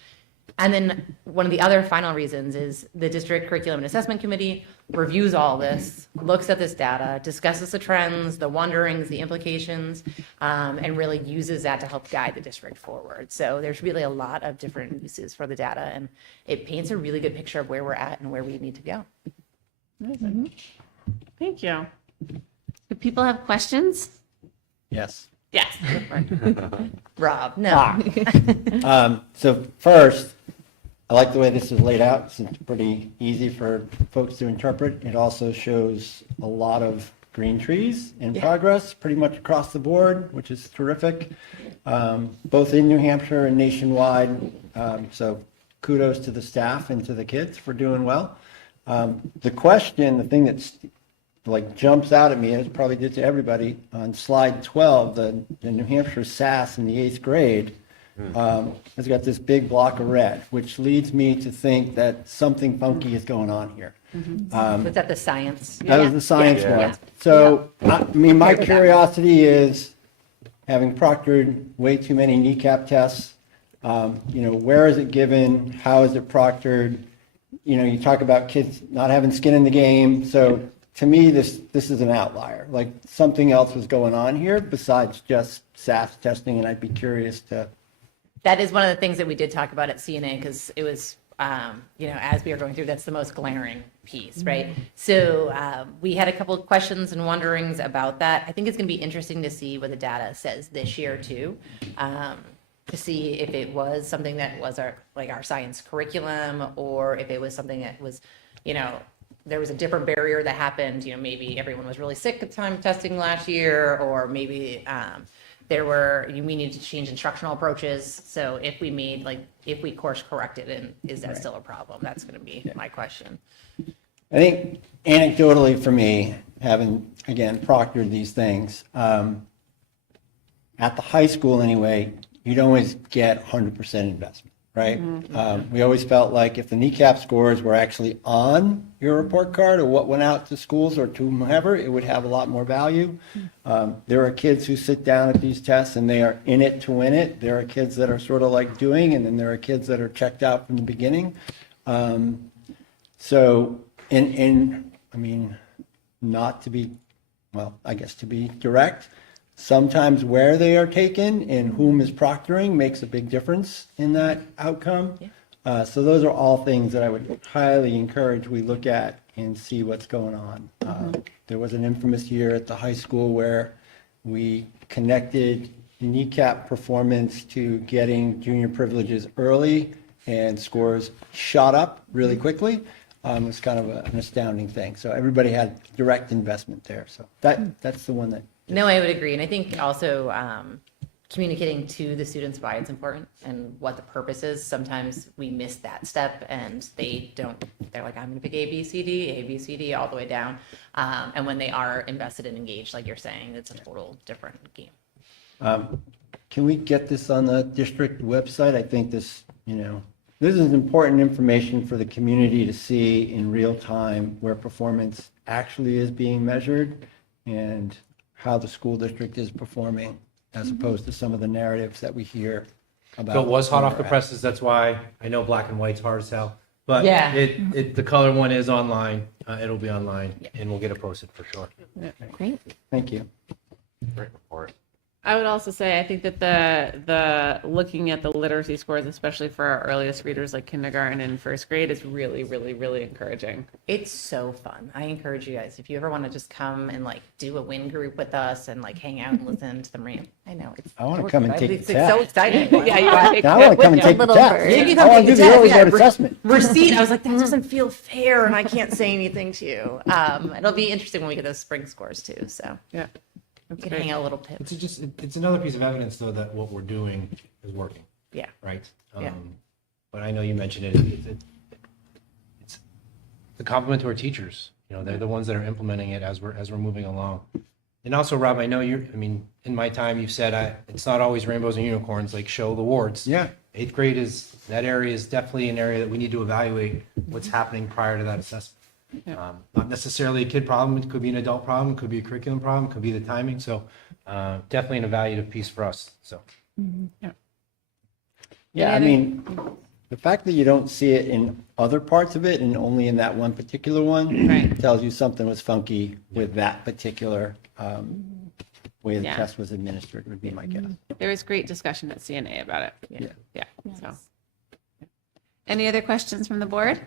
And then one of the other final reasons is the district curriculum and assessment committee reviews all this, looks at this data, discusses the trends, the wonderings, the implications, and really uses that to help guide the district forward. So there's really a lot of different uses for the data, and it paints a really good picture of where we're at and where we need to go. Thank you. Do people have questions? Yes. Yes. Rob, no. So first, I like the way this is laid out. It's pretty easy for folks to interpret. It also shows a lot of green trees in progress pretty much across the board, which is terrific, both in New Hampshire and nationwide. So kudos to the staff and to the kids for doing well. The question, the thing that's jumps out at me, as it probably did to everybody, on slide 12, the New Hampshire SAS in the 8th grade has got this big block of red, which leads me to think that something funky is going on here. Was that the science? That was the science one. Yeah. So, I mean, my curiosity is, having proctored way too many kneecap tests, where is it given? How is it proctored? You talk about kids not having skin in the game. So to me, this is an outlier. Like, something else was going on here besides just SAS testing, and I'd be curious to. That is one of the things that we did talk about at CNA, because it was, as we were going through, that's the most glaring piece, right? So we had a couple of questions and wonderings about that. I think it's going to be interesting to see what the data says this year too, to see if it was something that was our science curriculum, or if it was something that was, there was a different barrier that happened. Maybe everyone was really sick at the time of testing last year, or maybe we needed to change instructional approaches. So if we course corrected, and is that still a problem? That's going to be my question. I think anecdotally for me, having, again, proctored these things, at the high school anyway, you don't always get 100% investment, right? We always felt like if the kneecap scores were actually on your report card, or what went out to schools or to whomever, it would have a lot more value. There are kids who sit down at these tests and they are in it to win it. There are kids that are sort of like doing, and then there are kids that are checked out from the beginning. So, I mean, not to be, well, I guess to be direct, sometimes where they are taken and whom is proctoring makes a big difference in that outcome. So those are all things that I would highly encourage we look at and see what's going on. There was an infamous year at the high school where we connected kneecap performance to getting junior privileges early, and scores shot up really quickly. was kind of an astounding thing. So everybody had direct investment there. So that's the one that. No, I would agree. And I think also communicating to the students why it's important and what the purpose is. Sometimes we miss that step and they're like, I'm going to pick A, B, C, D, all the way down. And when they are invested and engaged, like you're saying, it's a total different game. Can we get this on the district website? I think this is important information for the community to see in real time where performance actually is being measured and how the school district is performing as opposed to some of the narratives that we hear about. So it was hot where off the we're at. presses, that's why I know black and white's hard as hell. But Yeah. the color one is online, it'll be online, and we'll get it posted for sure. Great. Thank you. Great report. I would also say, I think that the looking at the literacy scores, especially for our earliest readers like kindergarten and first grade, is really, really, really encouraging. It's so fun. I encourage you guys, if you ever want to just come and like do a win group with us and like hang out and listen to them read. I know. I want to come and take It's the so test. exciting. Yeah, you want to take Now I want to come and With take the the little test. bird. Maybe I come want to take do the the early test, vote assessment. Receipt. I was like, that doesn't feel fair, and I can't say anything to you. It'll be interesting when we get those spring scores too. So Yeah. we can hang out a little It's tip. just, it's another piece of evidence though that what we're doing is working, Yeah. right? Yeah. But I know you mentioned it, it's the compliment to our teachers, they're the ones that are implementing it as we're moving along. And also, Rob, I know in my time, you've said, it's not always rainbows and unicorns, like show the wards. Yeah. 8th grade that area is definitely an area that we need to evaluate what's happening prior to that assessment. Not necessarily a kid problem, it could be an adult problem, it could be a curriculum problem, it could be the timing, so definitely an evaluative piece for us, so. Yeah, I mean, the fact that you don't see it in other parts of it and only in that one particular one Right. tells you something was funky with that particular way the Yeah. test was administered, would be my guess. There was great discussion at CNA about it. Yeah. Yeah. So, any other questions from the board?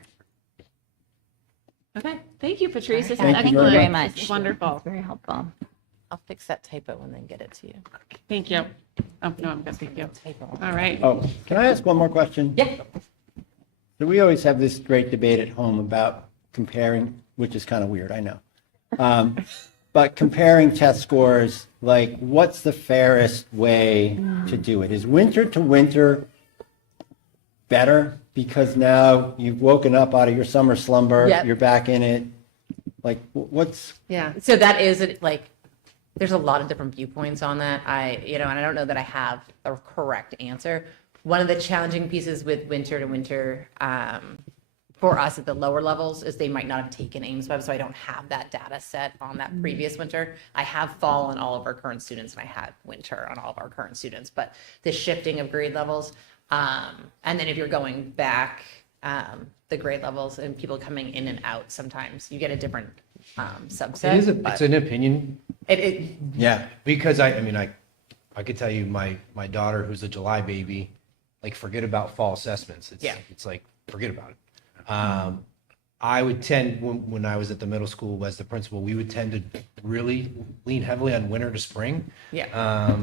Okay. Thank you, Patrice. This is Thank you excellent. very much. This is wonderful. Very helpful. I'll fix that typo and then get it to you. Thank you. Oh, no, I'm good. Thank you. Typo. All right. Oh, can I ask one more question? Yeah. So we always have this great debate at home about comparing, which is kind of weird, I know. But comparing test scores, like what's the fairest way to do it? Is winter to winter better? Because now you've woken up out of your summer slumber, Yep. you're back in it. Like what's, Yeah. So that is like, there's a lot of different viewpoints on that. And I don't know that I have a correct answer. One of the challenging pieces with winter to winter for us at the lower levels is they might not have taken Ames Web, so I don't have that data set on that previous winter. I have fall on all of our current students, and I had winter on all of our current students, but the shifting of grade levels, and then if you're going back, the grade levels and people coming in and out, sometimes you get a different subset. It is, but it's an opinion, yeah, because I could tell you my daughter, who's a July baby, like forget about fall assessments. Yeah. It's like, forget about it. I would tend, when I was at the middle school as the principal, we would tend to really lean heavily on winter to spring. Yeah.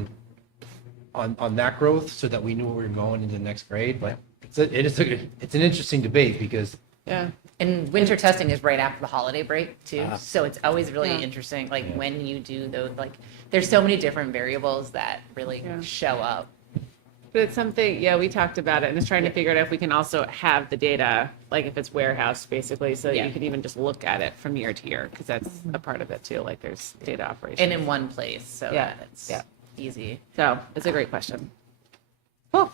On that growth, so that we knew where we were going into the next grade. But it's an interesting debate because Yeah. And winter testing is right after the holiday break too. So it's always really Yeah. interesting, like when you do those, like there's so many different variables that really Yeah. show up. But it's something, yeah, we talked about it and it's trying to figure out if we can also have the data, like if it's warehouse basically, so that Yeah. you can even just look at it from year to year, because that's a part of it too, like there's data operations. And in one place, so Yeah, that it's yeah. easy. So it's a great question. Cool.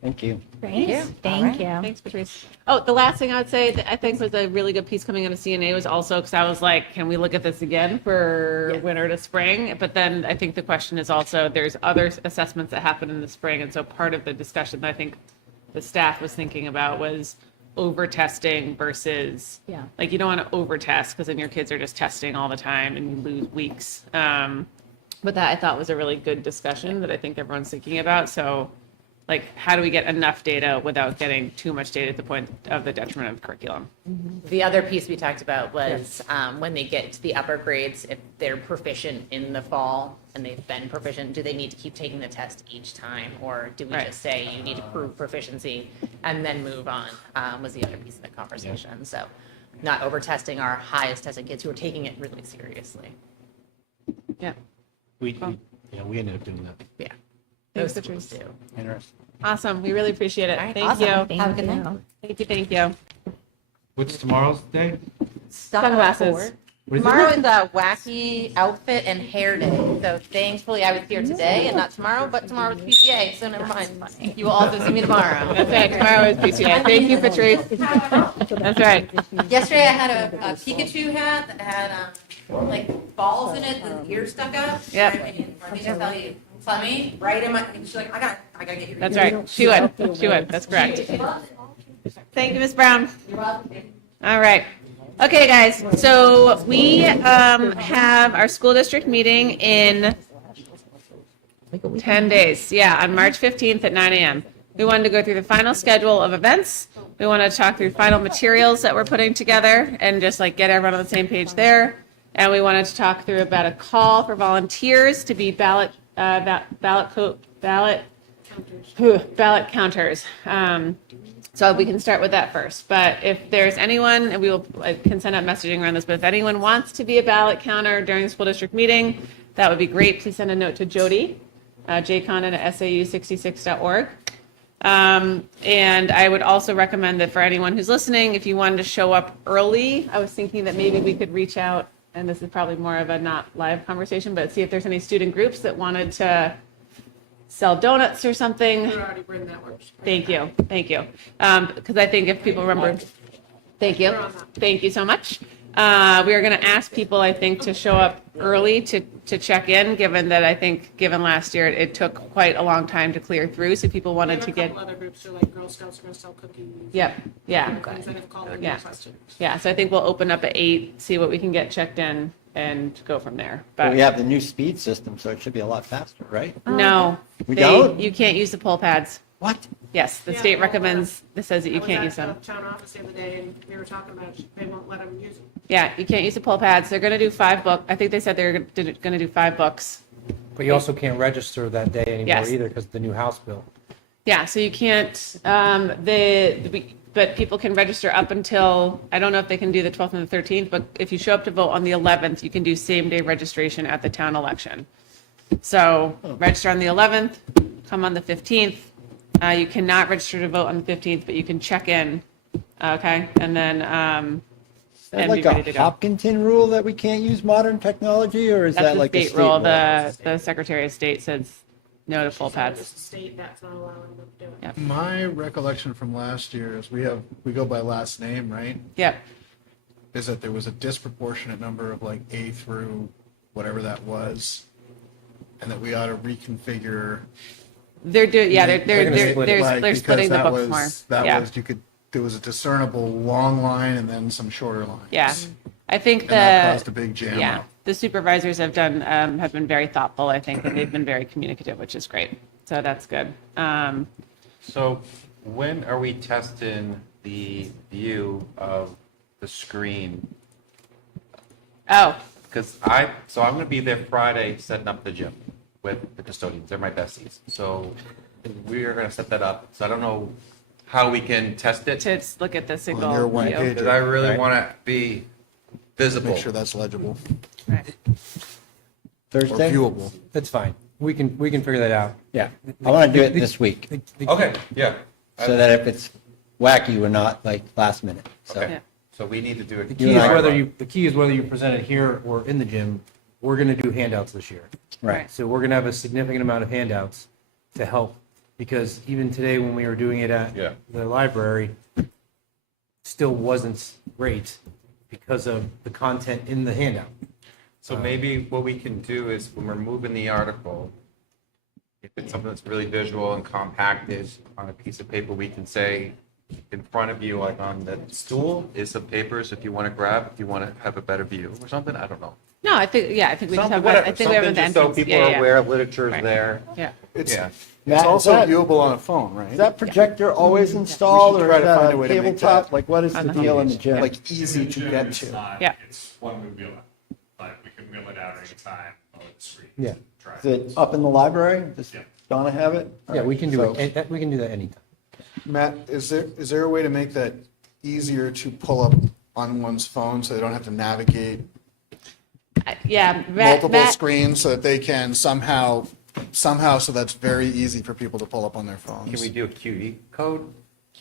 thank you. Great. you. Thank you. Thanks, Patrice. Oh, the last thing I would say that I think was a really good piece coming out of CNA was also, because I was like, can we look at this again for Yeah. winter to spring? But then I think the question is also, there's other assessments that happen in the spring. And so part of the discussion that I think the staff was thinking about was over testing versus, Yeah. like you don't want to over test because then your kids are just testing all the time and you lose weeks. But that I thought was a really good discussion that I think everyone's thinking about. So like, how do we get enough data without getting too much data at the point of the detriment of curriculum? The other piece we talked about was when they get to the upper grades, if they're proficient in the fall and they've been proficient, do they need to keep taking the test each time? Or do we Right. just say you need to prove proficiency and then move on, was the other piece of the conversation. So not over testing our highest tested kids who are taking it really seriously. Yeah. We ended up doing that. Yeah. Thanks, Most schools Patrice. do. Interesting. Awesome. We really appreciate it. All right, Thank awesome. you. Have a good night. Thank you. What's tomorrow's day? Sunglasses. What is it? Tomorrow is a wacky outfit and hair day. So thankfully I was here today and not tomorrow, but tomorrow is PTA, so never mind. You will also see me tomorrow. That's right. Tomorrow is PTA. Thank you, Patrice. That's right. Yesterday I had a Pikachu hat that had like balls in it with ears stuck up. Yep. Let me just tell you, Clemmy, right in my, she's like, I gotta get your. That's right. She would. She would. That's correct. Thank you, Ms. Brown. You're welcome. All right. Okay, guys. So we have our school district meeting in 10 days. Yeah, on March 15th at 9 a.m. We wanted to go through the final schedule of events. We want to talk through final materials that we're putting together and just like get everyone on the same page there. And we wanted to talk through about a call for volunteers to be ballot counters. So we can start with that first. But if there's anyone, and I can send out messaging around this, but if anyone wants to be a ballot counter during the school district meeting, that would be great. Please send a note to Jody, jcondon@sau66.org. And I would also recommend that for anyone who's listening, if you wanted to show up early, I was thinking that maybe we could reach out, and this is probably more of a not live conversation, but see if there's any student groups that wanted to sell donuts or something. Thank you. Because I think if people remember, thank you so much. We are going to ask people, I think, to show up early to check in, given that I think, given last year, it took quite a long time to clear through. So people wanted to get. Other groups are like Girl Scouts are going to sell cookies. Yep. Yeah. Things that have called in Yeah. questions. Yeah. So I think we'll open up at 8, see what we can get checked in, and go from there. But But we have the new speed system, so it should be a lot faster, right? no, We don't? you can't use the poll pads. What? Yes, the Yeah, state well, recommends. This says that you can't use I them. was at the town office the other day, and we were talking about they won't let them use them. Yeah, you can't use the poll pads. They're going to do 5 books. I think they said they're going to do 5 books. But you also can't register that day anymore Yes. either because of the new House bill. Yeah, so you can't. But people can register up until, I don't know if they can do the 12th and the 13th, but if you show up to vote on the 11th, you can do same day registration at the town election. So register on the 11th, come on the 15th. You cannot register to vote on the 15th, but you can check in. Okay, and then Is that and like be ready a to go. Hopkinton rule that we can't use modern technology, or is That's that the like a state state rule. rule? The Secretary of State says no to poll It's pads. the state that's not allowing them to do it. Yeah. My recollection from last year is we go by last name, right? Yep. Is that there was a disproportionate number of like A through whatever that was, and that we ought to reconfigure. They're doing. Yeah, They're gonna split it. like, they're because splitting the that books was- more. That Yeah. was there was a discernible long line and then some shorter lines. Yeah, I think And that caused a the big jam. yeah up. the supervisors have been very thoughtful. I think, and they've been very communicative, which is great. So that's good. So when are we testing the view of the screen? Oh, Because so I'm going to be there Friday setting up the gym with the custodians. They're my besties. So we are going to set that up. So I don't know how we can test it. to look at the signal. your one view. page. Because I really Right. want to be visible. Make sure that's legible Right. or Thursday? viewable. That's fine. We can figure that out. Yeah. I want to do it this week, Okay, yeah. so that if it's wacky, we're not like last minute. So Okay. Yeah. So we need to do it. The key is whether you present it here or in the gym. We're going to do handouts this year. Right. So we're going to have a significant amount of handouts to help, because even today when we were doing it at Yeah. the library, still wasn't great because of the content in the handout. So maybe what we can do is when we're moving the article, if it's something that's really visual and compacted on a piece of paper, we can say in front of you, like on the stool, is some papers if you want to grab, if you want to have a better view or something. I don't know. No, I think we just Something, have. whatever, I think we have something an just so entrance. people Yeah, are yeah. aware literature's Right. there. Yeah. It's Yeah. Matt, it's also is that- viewable on a phone, right? Is that projector always installed, or try is to find that a way a to make tabletop? that- Like, what is the On the deal in the homepage. gym? Like easy to get to. Yeah. It's one we wheel it, but we can wheel it out anytime on the screen. Yeah. Try Is it up in the library? Does Yeah. Donna have it? Yeah, we can do So- it. We can do that anytime. Matt, is there a way to make that easier to pull up on one's phone so they don't have to navigate Yeah, multiple screens so that they can somehow so that's very easy for people to pull up on their phones. Can we do a QR code?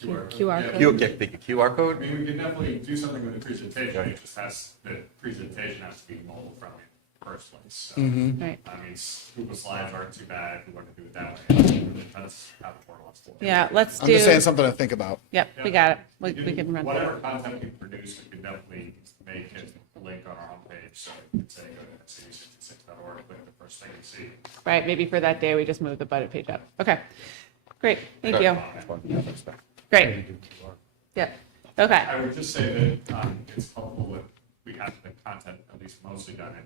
QR Yeah, code. Thank you, QR I code? mean, we can definitely do something with the presentation, it just has, the presentation has to be mobile friendly in the first place. So, Right. I mean, Google Slides aren't too bad if we want to do it that way. That's how the board wants to do it. Yeah, let's I'm just saying do, something to think about. yep, we got it. We can run through it. Whatever content we produce, we can definitely make it a link on our homepage, so you can say, go to SCU66.org, click the first thing you see. Right, maybe for that day, we just move the budget page up. Okay, great, thank you. Great. Yep, okay. I would just say that it's helpful if we have the content at least mostly done in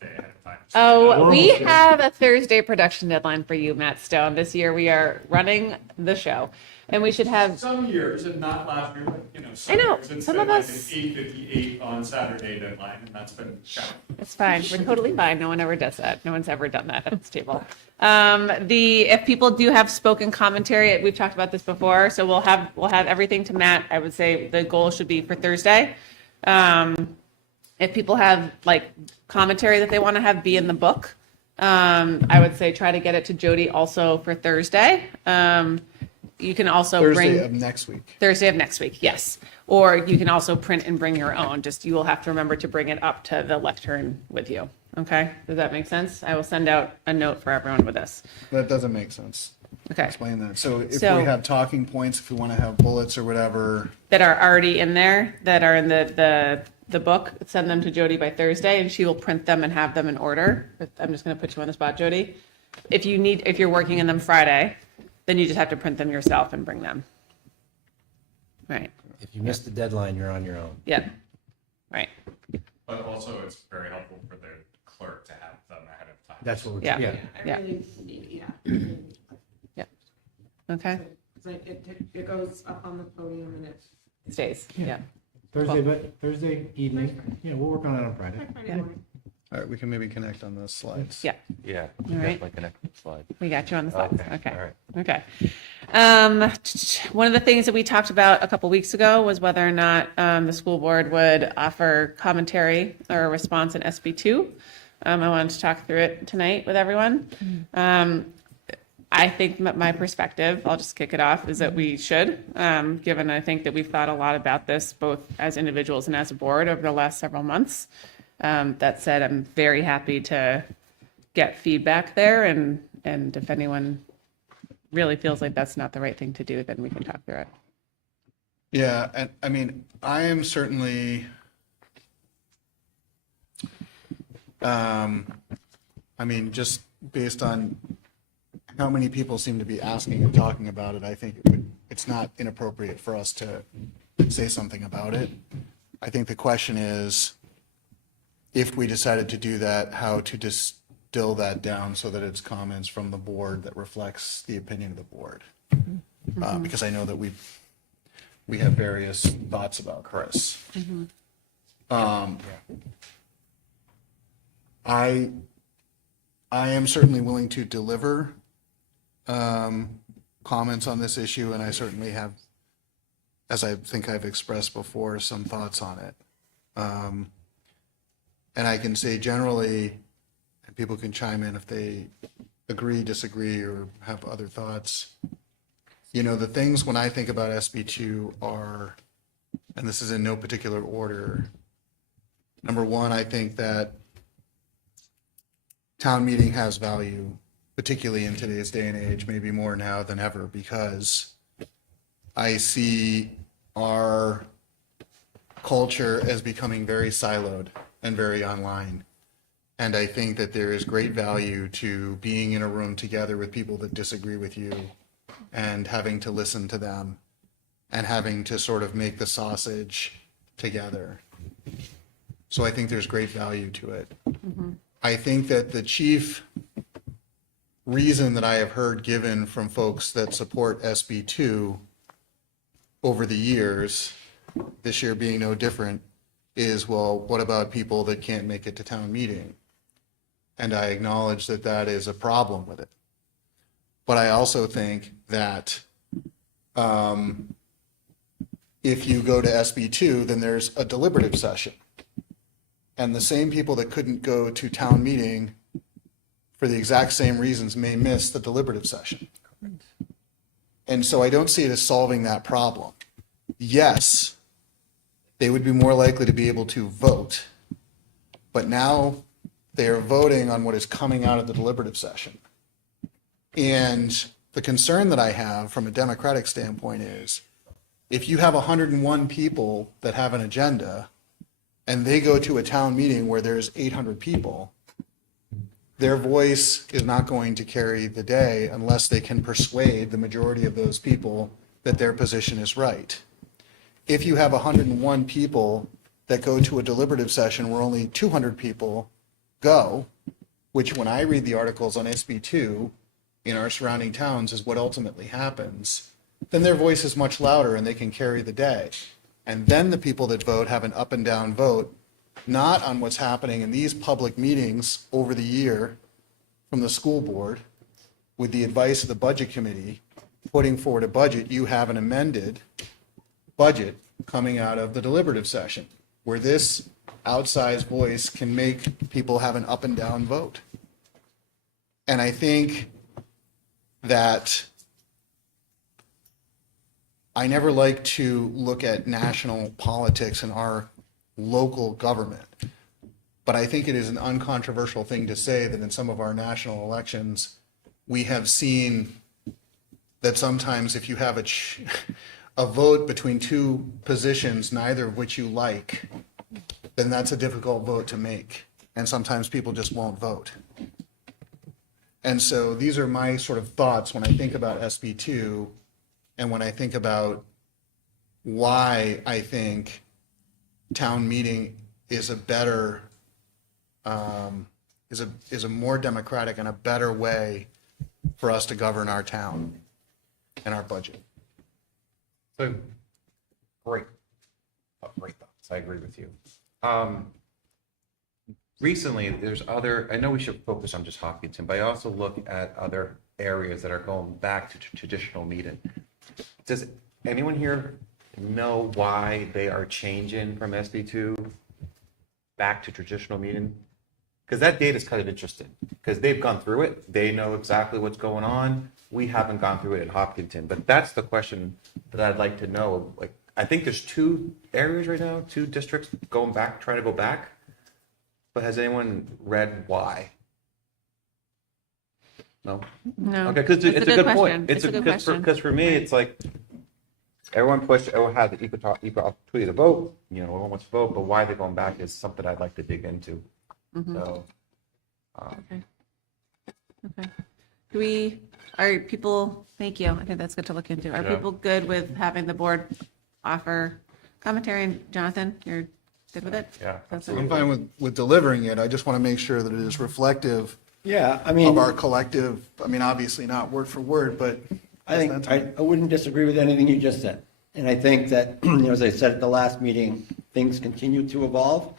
day ahead of time. Oh, we have a Thursday production deadline for you, Matt Stone. This year, we are running the show, and we should have, Some years, and not last year, but, you know, I know, years, it's some been of like us- an 8:58 on Saturday deadline, and that's been challenging. it's fine, we're totally fine. No one ever does that. No one's ever done that at this table. If people do have spoken commentary, we've talked about this before, so we'll have everything to Matt. I would say the goal should be for Thursday. If people have like commentary that they want to have be in the book, I would say try to get it to Jody also for Thursday. You can also Thursday bring of next week. Thursday of next week, yes. Or you can also print and bring your own. Just you will have to remember to bring it up to the lectern with you. Okay, does that make sense? I will send out a note for everyone with this. That doesn't make sense. Okay, Explain that. So if So- we have talking points, if we want to have bullets or whatever, that are already in there, that are in the book, send them to Jody by Thursday, and she will print them and have them in order. I'm just going to put you on the spot, Jody. If you're working in them Friday, then you just have to print them yourself and bring them. Right. If you miss the deadline, you're on your own. Yep. Right. But also, it's very helpful for the clerk to have them ahead of time. That's what we're, Yeah. yeah. Yeah. I really need, yeah. Okay. It's like it goes up on the podium and it. Stays. Yeah. Thursday evening, yeah, we'll work on it on Friday. Friday morning. all right, we can maybe connect on those slides. Yeah. Yeah. All right. Definitely connect the slide. We got you on the slides. Okay. All right. Okay. One of the things that we talked about a couple weeks ago was whether or not the school board would offer commentary or a response in SB2. I wanted to talk through it tonight with everyone. I think my perspective, I'll just kick it off, is that we should, given I think that we've thought a lot about this both as individuals and as a board over the last several months. That said, I'm very happy to get feedback there, and if anyone really feels like that's not the right thing to do, then we can talk through it. Yeah, and I mean, I am certainly, just based on how many people seem to be asking and talking about it, I think it's not inappropriate for us to say something about it. I think the question is, if we decided to do that, how to distill that down so that it's comments from the board that reflects the opinion of the board. Because I know that we have various thoughts about Chris. I am certainly willing to deliver comments on this issue, and I certainly have, as I think I've expressed before, some thoughts on it. And I can say generally, and people can chime in if they agree, disagree, or have other thoughts. You know, the things when I think about SB2 are, and this is in no particular order. Number one, I think that town meeting has value, particularly in today's day and age, maybe more now than ever, because I see our culture as becoming very siloed and very online. And I think that there is great value to being in a room together with people that disagree with you and having to listen to them and having to sort of make the sausage together. So I think there's great value to it. I think that the chief reason that I have heard given from folks that support SB2 over the years, this year being no different, is, well, what about people that can't make it to town meeting? And I acknowledge that that is a problem with it. But I also think that If you go to SB2, then there's a deliberative session. And the same people that couldn't go to town meeting for the exact same reasons may miss the deliberative session. And so I don't see it as solving that problem. Yes, they would be more likely to be able to vote, but now they are voting on what is coming out of the deliberative session. And the concern that I have from a democratic standpoint is if you have 101 people that have an agenda and they go to a town meeting where there's 800 people, their voice is not going to carry the day unless they can persuade the majority of those people that their position is right. If you have 101 people that go to a deliberative session where only 200 people go, which when I read the articles on SB2 in our surrounding towns is what ultimately happens, then their voice is much louder and they can carry the day. And then the people that vote have an up and down vote, not on what's happening in these public meetings over the year from the school board with the advice of the budget committee, putting forward a budget. You have an amended budget coming out of the deliberative session where this outsized voice can make people have an up and down vote. And I think that I never like to look at national politics and our local government, but I think it is an uncontroversial thing to say that in some of our national elections, we have seen that sometimes if you have a vote between two positions, neither of which you like, then that's a difficult vote to make. And sometimes people just won't vote. And so these are my sort of thoughts when I think about SB2 and when I think about why I think town meeting is a better, is a more democratic and a better way for us to govern our town and our budget. So, great. Great thoughts. I agree with you. Recently, there's other, I know we should focus on just Hopkinton, but I also look at other areas that are going back to traditional meeting. Does anyone here know why they are changing from SB2 back to traditional meeting? Because that data is kind of interesting, because they've gone through it. They know exactly what's going on. We haven't gone through it at Hopkinton, but that's the question that I'd like to know. Like, I think there's 2 areas right now, 2 districts going back, trying to go back. But has anyone read why? No? No. Okay, because it's a good point. It's a good question. Because for me, it's like, everyone had the equal opportunity to vote, you know, everyone wants to vote, but why they're going back is something I'd like to dig into. So. Okay. Are people, thank you. I think that's good to look into. Are Yeah. people good with having the board offer commentary? And Jonathan, you're good with it? Yeah, I'm fine with delivering it. I just want to make sure that it is reflective Yeah, I mean, of our collective, I mean, obviously not word for word, but I think I wouldn't disagree with anything you just said. And I think that, you know, as I said at the last meeting, things continue to evolve.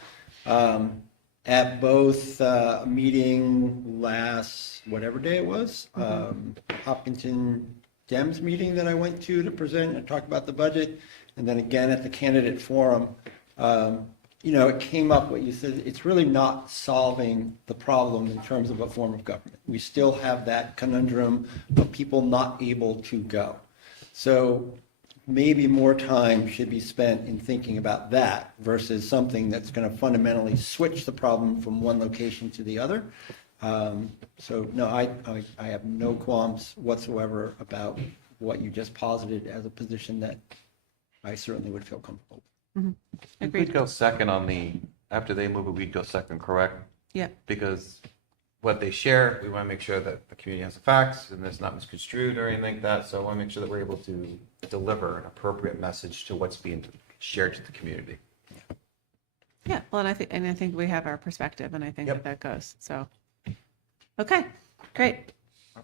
At both meeting last, whatever day it was, Hopkinton Dems meeting that I went to present and talk about the budget, and then again at the candidate forum, you know, it came up what you said, it's really not solving the problem in terms of a form of government. We still have that conundrum of people not able to go. So maybe more time should be spent in thinking about that versus something that's going to fundamentally switch the problem from one location to the other. So no, I have no qualms whatsoever about what you just posited as a position that I certainly would feel comfortable. We'd go second on after they move it, we'd go second, correct? Yep. Because what they share, we want to make sure that the community has the facts and it's not misconstrued or anything like that. So I want to make sure that we're able to deliver an appropriate message to what's being shared to the community. Yeah, well, and I think we have our perspective, and I think that goes. So, okay, great.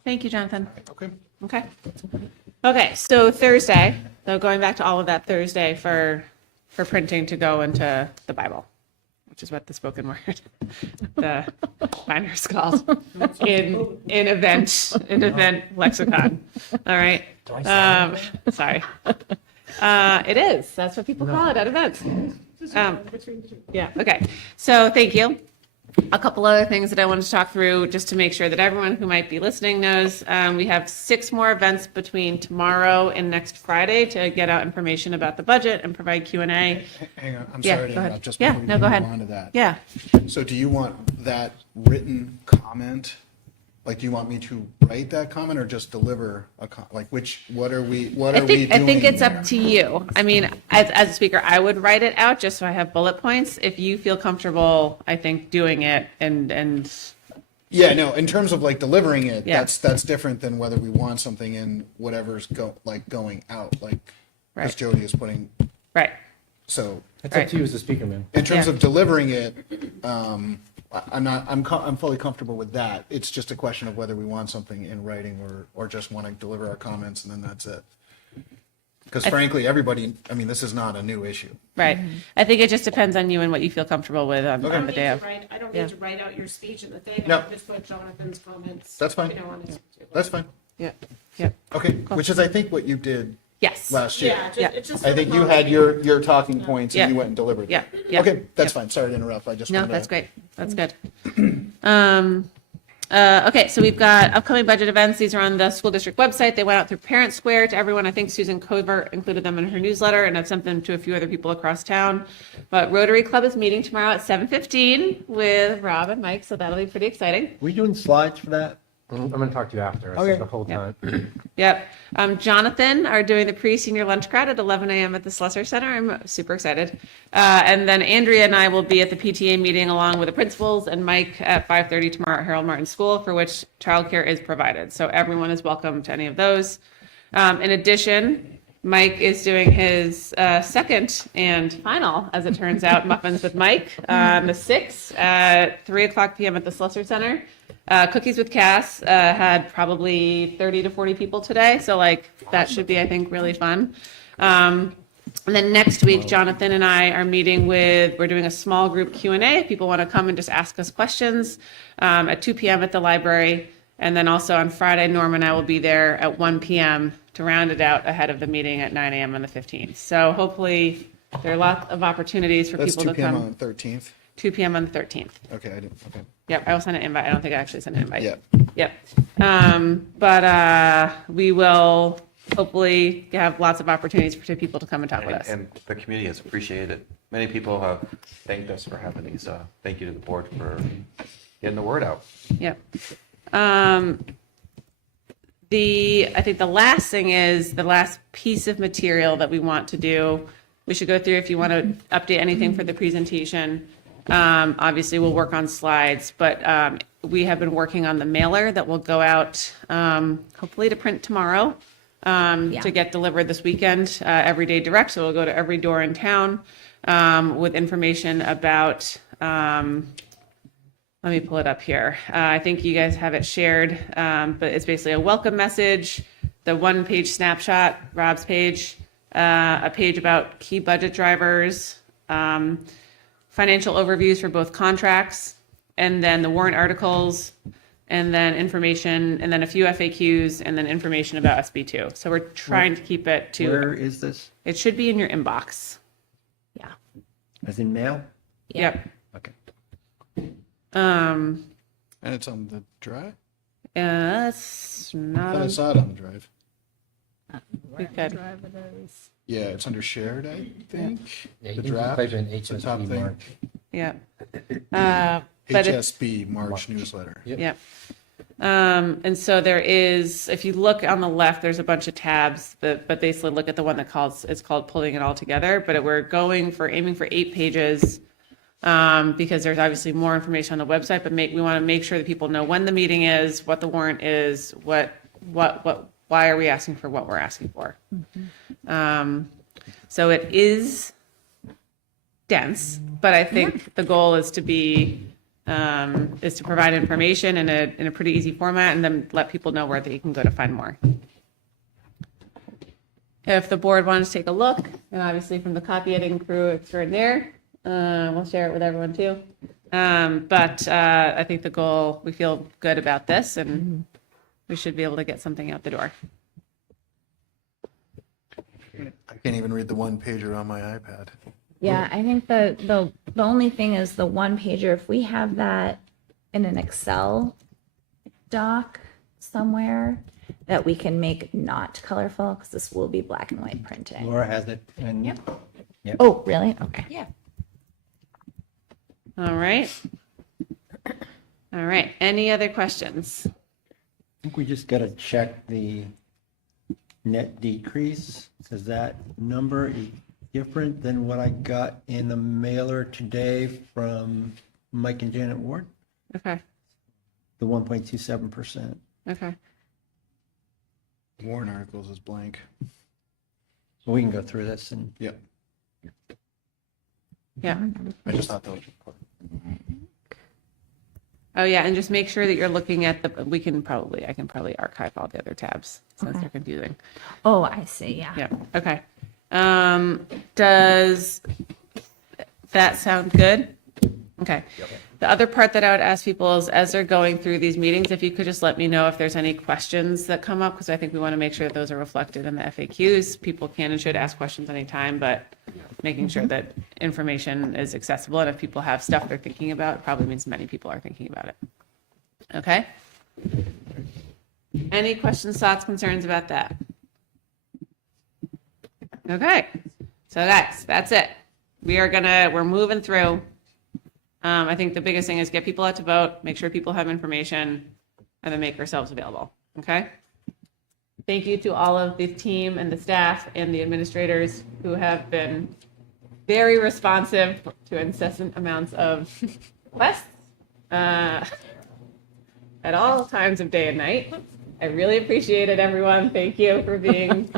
Thank you, Jonathan. Okay, so Thursday, so going back to all of that Thursday for printing to go into the Bible, which is what the spoken word, the binder is called, in event lexicon. All right. Sorry. It is. That's what people call it at events. Yeah, okay. So thank you. A couple other things that I wanted to talk through just to make sure that everyone who might be listening knows. We have 6 more events between tomorrow and next Friday to get out information about the budget and provide Q&A. Hang on, I'm Yeah, sorry to go ahead. interrupt, just Yeah, before we no, move go ahead. on to that. Yeah. So do you want that written comment? Like, do you want me to write that comment or just deliver like what are we doing? I think it's there? up to you. I mean, as a speaker, I would write it out just so I have bullet points. If you feel comfortable, I think doing it and Yeah, no, in terms of like delivering it, Yeah. that's different than whether we want something in whatever's going out, like, because Right. Jody is putting, right. so. That's up to you as the speaker, man. In terms Yeah. of delivering it, I'm fully comfortable with that. It's just a question of whether we want something in writing or just want to deliver our comments and then that's it. Because frankly, everybody, I mean, this is not a new issue. Right. I think it just depends on you and what you feel comfortable with on Okay. the day of. I don't Yeah. need to write out your speech in the thing. No. I can just put Jonathan's comments. That's fine. You know, on his. That's fine. Yeah. Yeah. Okay, which is I think what you did Yes. last year. Yeah, Yeah. it's just. I think you had your talking points Yeah. and you went and delivered. Yeah. them. Yeah. Okay, that's Yeah. fine. Sorry to interrupt. I just No, wanted that's to- great. That's good. Okay, so we've got upcoming budget events. These are on the school district website. They went out through Parent Square to everyone. I think Susan Covert included them in her newsletter, and I've sent them to a few other people across town. But Rotary Club is meeting tomorrow at 7:15 with Rob and Mike, so that'll be pretty exciting. We doing slides for that? I'm going to talk to you after. I Okay. said the whole time. Yep. Jonathan are doing the pre-senior lunch crowd at 11 a.m. at the Slessor Center. I'm super excited. And then Andrea and I will be at the PTA meeting along with the principals and Mike at 5:30 tomorrow at Harold Martin School, for which childcare is provided. So everyone is welcome to any of those. In addition, Mike is doing his second and final, as it turns out, Muffins with Mike on the 6th at 3:00 p.m. at the Slessor Center. Cookies with Cass had probably 30 to 40 people today, so like that should be, I think, really fun. And then next week, Jonathan and I are meeting we're doing a small group Q&A. If people want to come and just ask us questions at 2 p.m. at the library. And then also on Friday, Norm and I will be there at 1 p.m. to round it out ahead of the meeting at 9 a.m. on the 15th. So hopefully there are lots of opportunities for That's people 2 to p.m. come. on the 13th. 2 p.m. on the 13th. Okay, I didn't, okay. Yep, I will send an invite. I don't think I actually sent an invite. Yeah. Yep. But we will hopefully have lots of opportunities for people to come and talk with us. And the community has appreciated it. Many people have thanked us for having these. Thank you to the board for getting the word out. Yep. I think the last thing is the last piece of material that we want to do. We should go through if you want to update anything for the presentation. Obviously, we'll work on slides, but we have been working on the mailer that will go out hopefully to print tomorrow to get delivered this weekend, Everyday Direct. So it'll go to every door in town with information about. Let me pull it up here. I think you guys have it shared, but it's basically a welcome message, the one-page snapshot, Rob's page, a page about key budget drivers, financial overviews for both contracts, and then the warrant articles, and then information, and then a few FAQs, and then information about SB2. So we're trying to keep it to. Where is this? It should be in your inbox. Yeah. As in mail? Yep. Okay. And it's on the drive? It's I not. thought I on- saw it on the drive. We could. Yeah, it's under shared, I think. Yeah, you The can draft, type in the top HSB thing. March. Yeah. But it's, HSB March newsletter. yeah. And so there is, if you look on the left, there's a bunch of tabs, but basically look at the one it's called Pulling It All Together. But we're aiming for 8 pages because there's obviously more information on the website, but we want to make sure that people know when the meeting is, what the warrant is, why are we asking for what we're asking for. So it is dense, but I think the goal is to provide information in a pretty easy format and then let people know where they can go to find more. If the board wants to take a look, and obviously from the copy editing crew extraordinaire, we'll share it with everyone too. But I think the goal, we feel good about this and we should be able to get something out the door. I can't even read the one pager on my iPad. Yeah, I think the only thing is the one pager, if we have that in an Excel doc somewhere that we can make not colorful, because this will be black and white printing. Laura has it. And Yep. Yep. Oh, really? Okay. Yeah. All right. All right. Any other questions? I think we just got to check the net decrease, because that number is different than what I got in the mailer today from Mike and Janet Ward, Okay. the 1.27%. Okay. Warrant articles is blank. So we can go through this and Yep. Yeah. I just thought that was important. Oh, yeah. And just make sure that you're looking at I can probably archive all the other tabs since Okay. they're confusing. Oh, I see. Yeah. Yeah. Okay. Does that sound good? Okay. The other part that I would ask people is, as they're going through these meetings, if you could just let me know if there's any questions that come up, because I think we want to make sure that those are reflected in the FAQs. People can and should ask questions anytime, but making sure that information is accessible. And if people have stuff they're thinking about, it probably means many people are thinking about it. Okay? Any questions, thoughts, concerns about that? Okay. So guys, that's it. We're moving through. I think the biggest thing is get people out to vote, make sure people have information, and then make ourselves available. Okay? Thank you to all of the team and the staff and the administrators who have been very responsive to incessant amounts of requests at all times of day and night. I really appreciate it, everyone. Thank you for being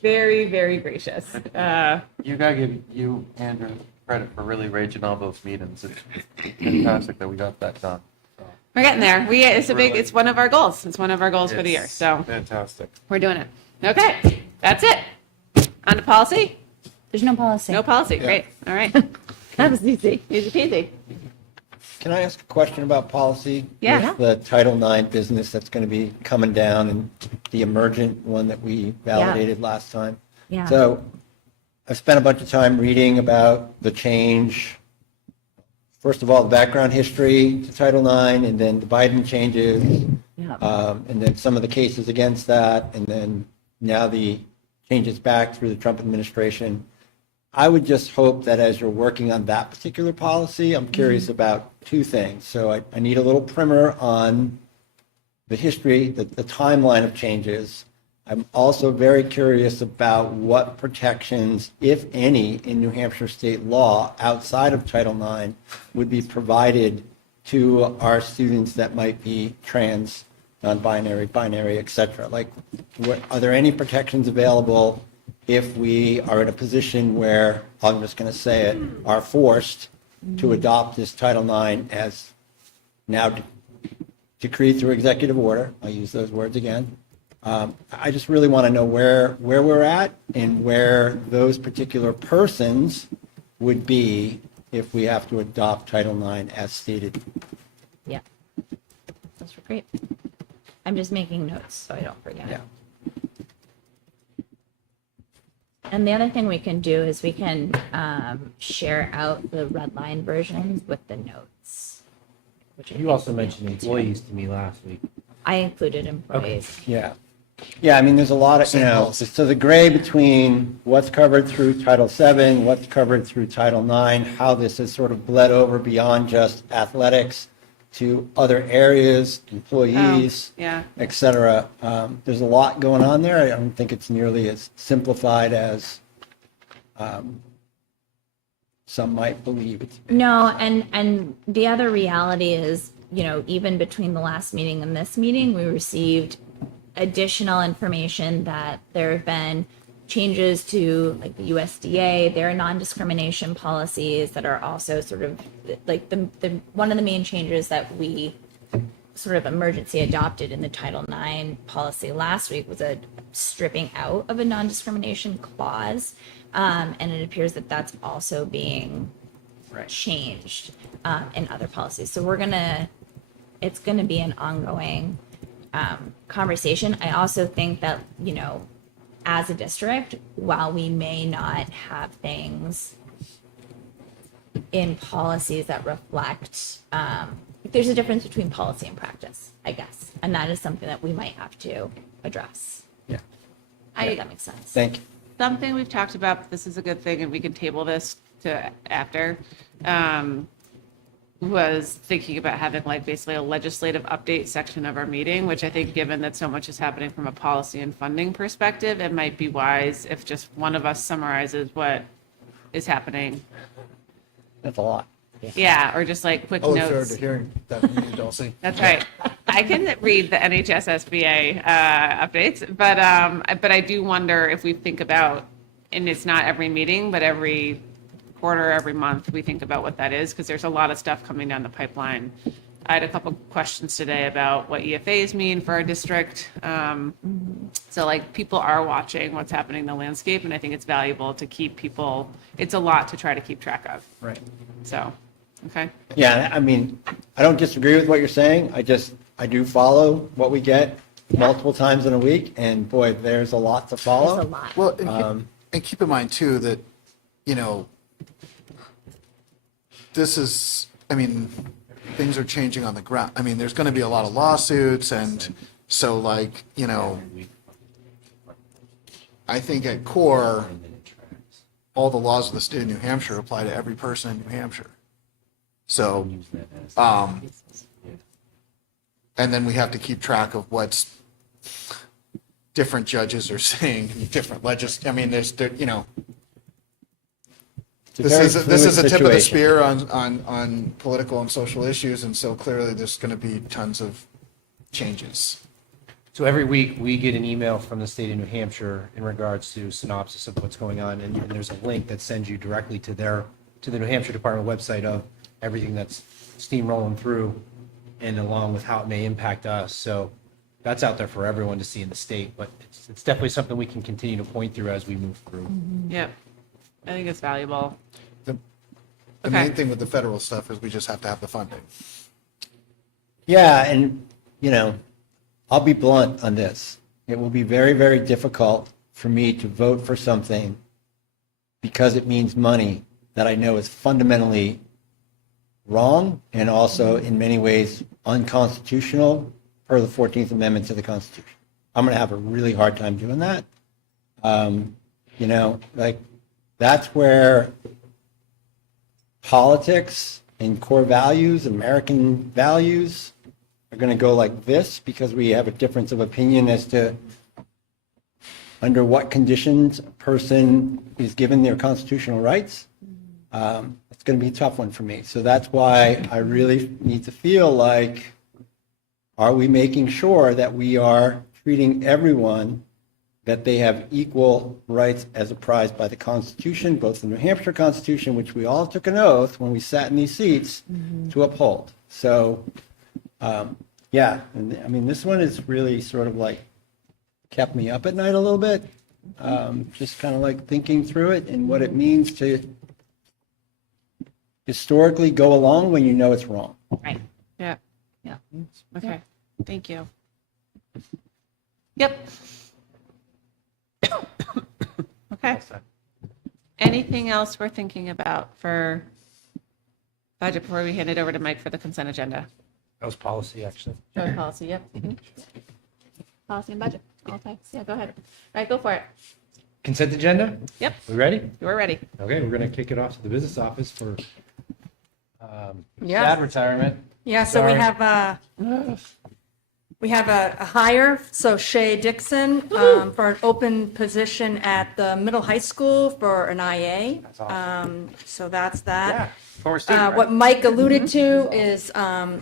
very, very gracious. You gotta give you, Andrew, credit for really raging all those meetings. It's fantastic that we got that done. We're getting there. It's one of our goals. It's one of our goals for the year. It's So fantastic. we're doing it. Okay, that's it. On to policy? There's no policy. No policy. Great. All right. That was easy. Easy peasy. can I ask a question about policy? Yeah. With the Title IX business that's going to be coming down and the emergent one that we validated last time. Yeah. So I've spent a bunch of time reading about the change. First of all, the background history to Title IX, and then the Biden changes, Yeah. and then some of the cases against that, and then now the changes back through the Trump administration. I would just hope that as you're working on that particular policy, I'm curious about two things. So I need a little primer on the history, the timeline of changes. I'm also very curious about what protections, if any, in New Hampshire state law outside of Title IX would be provided to our students that might be trans, non-binary, binary, et cetera. Like, are there any protections available if we are in a position where, I'm just going to say it, are forced to adopt this Title IX as now decreed through executive order? I'll use those words again. I just really want to know where we're at and where those particular persons would be if we have to adopt Title IX as stated. Yeah. Those were great. I'm just making notes so I don't forget. Yeah. And the other thing we can do is we can share out the red line versions with the notes. Which I You think also we mentioned need to. employees to me last week. I included employees. Yeah. Yeah, I mean, there's a lot of, so the gray between what's covered through Title VII, what's covered through Title IX, how this has sort of bled over beyond just athletics to other areas, employees, Yeah. et cetera. There's a lot going on there. I don't think it's nearly as simplified as some might believe. No, and the other reality is, you know, even between the last meeting and this meeting, we received additional information that there have been changes to like the USDA, their non-discrimination policies that are also sort of like the one of the main changes that we sort of emergency adopted in the Title IX policy last week was a stripping out of a non-discrimination clause. And it appears that that's also being changed in other policies. So it's gonna be an ongoing conversation. I also think that, you know, as a district, while we may not have things in policies that reflect, there's a difference between policy and practice, I guess. And that is something that we might have to address. Yeah. If that makes sense. Thank you. Something we've talked about, but this is a good thing, and we can table this to after, was thinking about having like basically a legislative update section of our meeting, which I think, given that so much is happening from a policy and funding perspective, it might be wise if just one of us summarizes what is happening. That's a lot. Yeah, or just like quick I look forward notes. to hearing that from you, Dulcie. That's right. I can read the NHSSBA updates, but I do wonder if we think about, and it's not every meeting, but every quarter, every month, we think about what that is, because there's a lot of stuff coming down the pipeline. I had a couple questions today about what EFAs mean for our district. So like people are watching what's happening in the landscape, and I think it's valuable to keep people, it's a lot to try to keep track of. Right. So, okay. Yeah, I mean, I don't disagree with what you're saying. I do follow what we get multiple times in a week, and boy, there's a lot to follow. There's a lot. Well, and keep in mind too that, this is, things are changing on the ground. There's going to be a lot of lawsuits, and so I think at core, all the laws of the state of New Hampshire apply to every person in New Hampshire. So, and then we have to keep track of what's different judges are saying, different This is a tip of the spear on political and social issues, and so clearly there's going to be tons of changes. So every week, we get an email from the state of New Hampshire in regards to synopsis of what's going on, and there's a link that sends you directly to the New Hampshire Department website of everything that's steamrolling through, and along with how it may impact us. So that's out there for everyone to see in the state, but it's definitely something we can continue to point through as we move through. Yep. I think it's valuable. The Okay. main thing with the federal stuff is we just have to have the funding. Yeah, and, I'll be blunt on this. It will be very, very difficult for me to vote for something because it means money that I know is fundamentally wrong and also in many ways unconstitutional per the 14th Amendment to the Constitution. I'm going to have a really hard time doing that. That's where politics and core values, American values, are going to go like this because we have a difference of opinion as to under what conditions a person is given their constitutional rights. It's going to be a tough one for me. So that's why I really need to feel like, are we making sure that we are treating everyone that they have equal rights as apprised by the Constitution, both the New Hampshire Constitution, which we all took an oath when we sat in these seats to uphold. So, this one is really sort of like kept me up at night a little bit, just kind of like thinking through it and what it means to historically go along when you know it's wrong. Right. Yeah. Yeah. Okay. Thank you. Yep. Okay. Anything else we're thinking about for budget before we hand it over to Mike for the consent agenda? That was policy, actually. Road policy, yep. Policy and budget, all types. Yeah, go ahead. All right, go for it. Consent agenda? Yep, We ready? we're ready. Okay, we're going to kick it off to the business office for Yeah. sad retirement. Yeah, so Sorry. we have a hire, so Shay Dixon, for an open position at the middle high school for an IA. That's awesome. So that's that. Yeah, former student, What right? Mike alluded to is,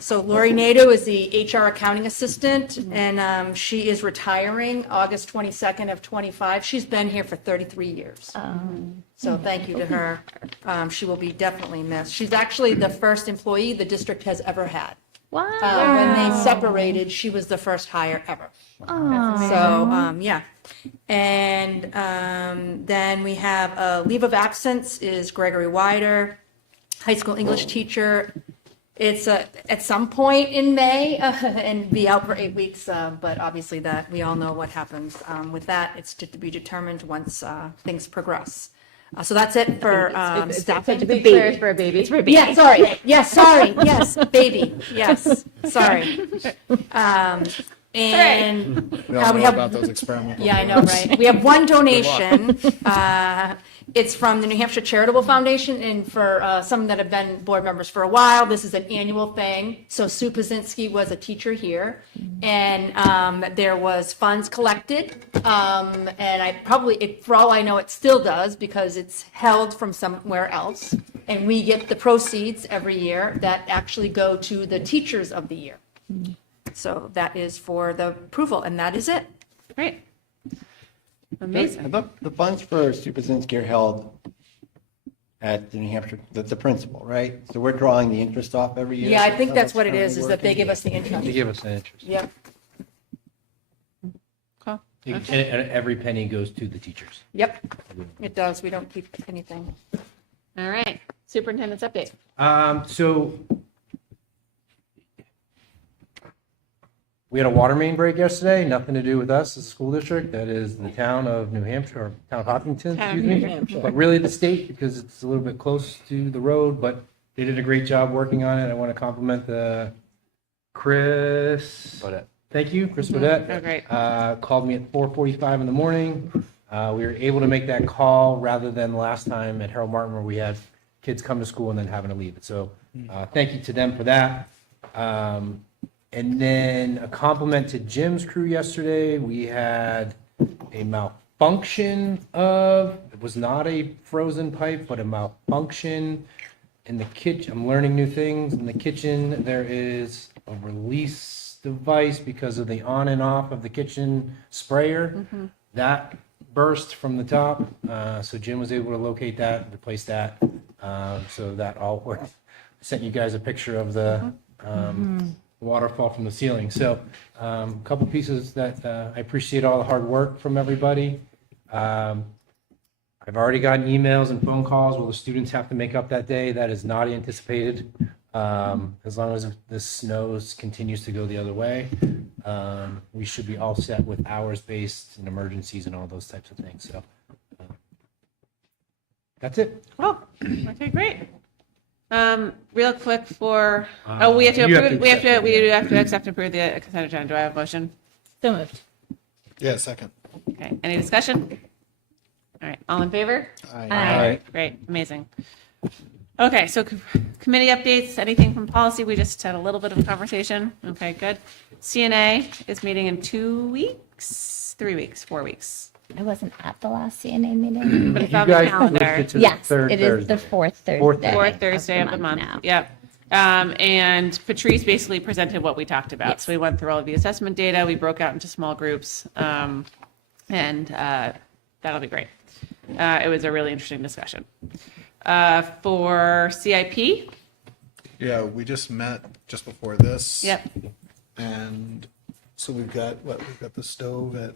so Lori Nato is the HR accounting assistant, and she is retiring August 22nd of 25. She's been here for 33 years. So thank you to her. She will be definitely missed. She's actually the first employee the district has ever had. Wow. When they separated, she was the first hire ever. So, yeah. And then we have a leave of absence is Gregory Wider, high school English teacher. It's at some point in May and be out for 8 weeks, but obviously that, we all know what happens with that. It's to be determined once things progress. So that's it for staffing. To be clear, it's for a baby. It's for a baby. Yeah, sorry. Yes, sorry. Yes, baby. Yes, sorry. And We all we know have, about those experimental. yeah, I know, right? We have one donation. It's from the New Hampshire Charitable Foundation, and for some that have been board members for a while, this is an annual thing. So Sue Pazinski was a teacher here, and there was funds collected, and I probably, for all I know, it still does because it's held from somewhere else, and we get the proceeds every year that actually go to the teachers of the year. So that is for the approval, and that is it. Great. Amazing. The funds for Sue Pazinski are held at the New Hampshire, the principal, right? So we're drawing the interest off every year? Yeah, I think that's what it Currently is that they working? give us the interest. They give us an interest. Yep. Cool. And every penny goes to the teachers. Yep, it does. We don't keep anything. All right. Superintendent's update. So we had a water main break yesterday, nothing to do with us as a school district. That is the town of New Hampshire, or town of Hopkinton, Town of excuse New me. Hampshire. But really the state, because it's a little bit close to the road, but they did a great job working on it. I want to compliment the Chris. Thank you, Chris Bodette. Oh, great. Called me at 4:45 in the morning. We were able to make that call rather than last time at Harold Martin where we had kids come to school and then having to leave it. So thank you to them for that. And then a compliment to Jim's crew yesterday. We had a malfunction it was not a frozen pipe, but a malfunction in the kitchen. I'm learning new things. In the kitchen, there is a release device because of the on and off of the kitchen sprayer. That burst from the top. So Jim was able to locate that, replace that. So that all worked. I sent you guys a picture of the waterfall from the ceiling. So a couple pieces that I appreciate all the hard work from everybody. I've already gotten emails and phone calls where the students have to make up that day. That is not anticipated. As long as the snow continues to go the other way, we should be all set with hours-based and emergencies and all those types of things. So that's it. Oh, okay, great. Real quick for, we have to you have approve, to we have accept to, we do have to accept and approve the consent agenda. Do I have a motion? So moved. Yeah, second. Okay, any discussion? All right, all in favor? Aye. Great, amazing. Okay, so committee updates, anything from policy? We just had a little bit of a conversation. Okay, good. CNA is meeting in 2 weeks, 3 weeks, 4 weeks. I wasn't at the last CNA meeting. But it's You on the guys calendar. switched it to the Yes, third it is the Thursday. fourth Thursday. Fourth Thursday of the month. now. Yep. And Patrice basically presented what we talked about. Yes. So we went through all of the assessment data. We broke out into small groups. And that'll be great. It was a really interesting discussion. For CIP, Yeah, we just met just before this. yep. And so we've got the stove at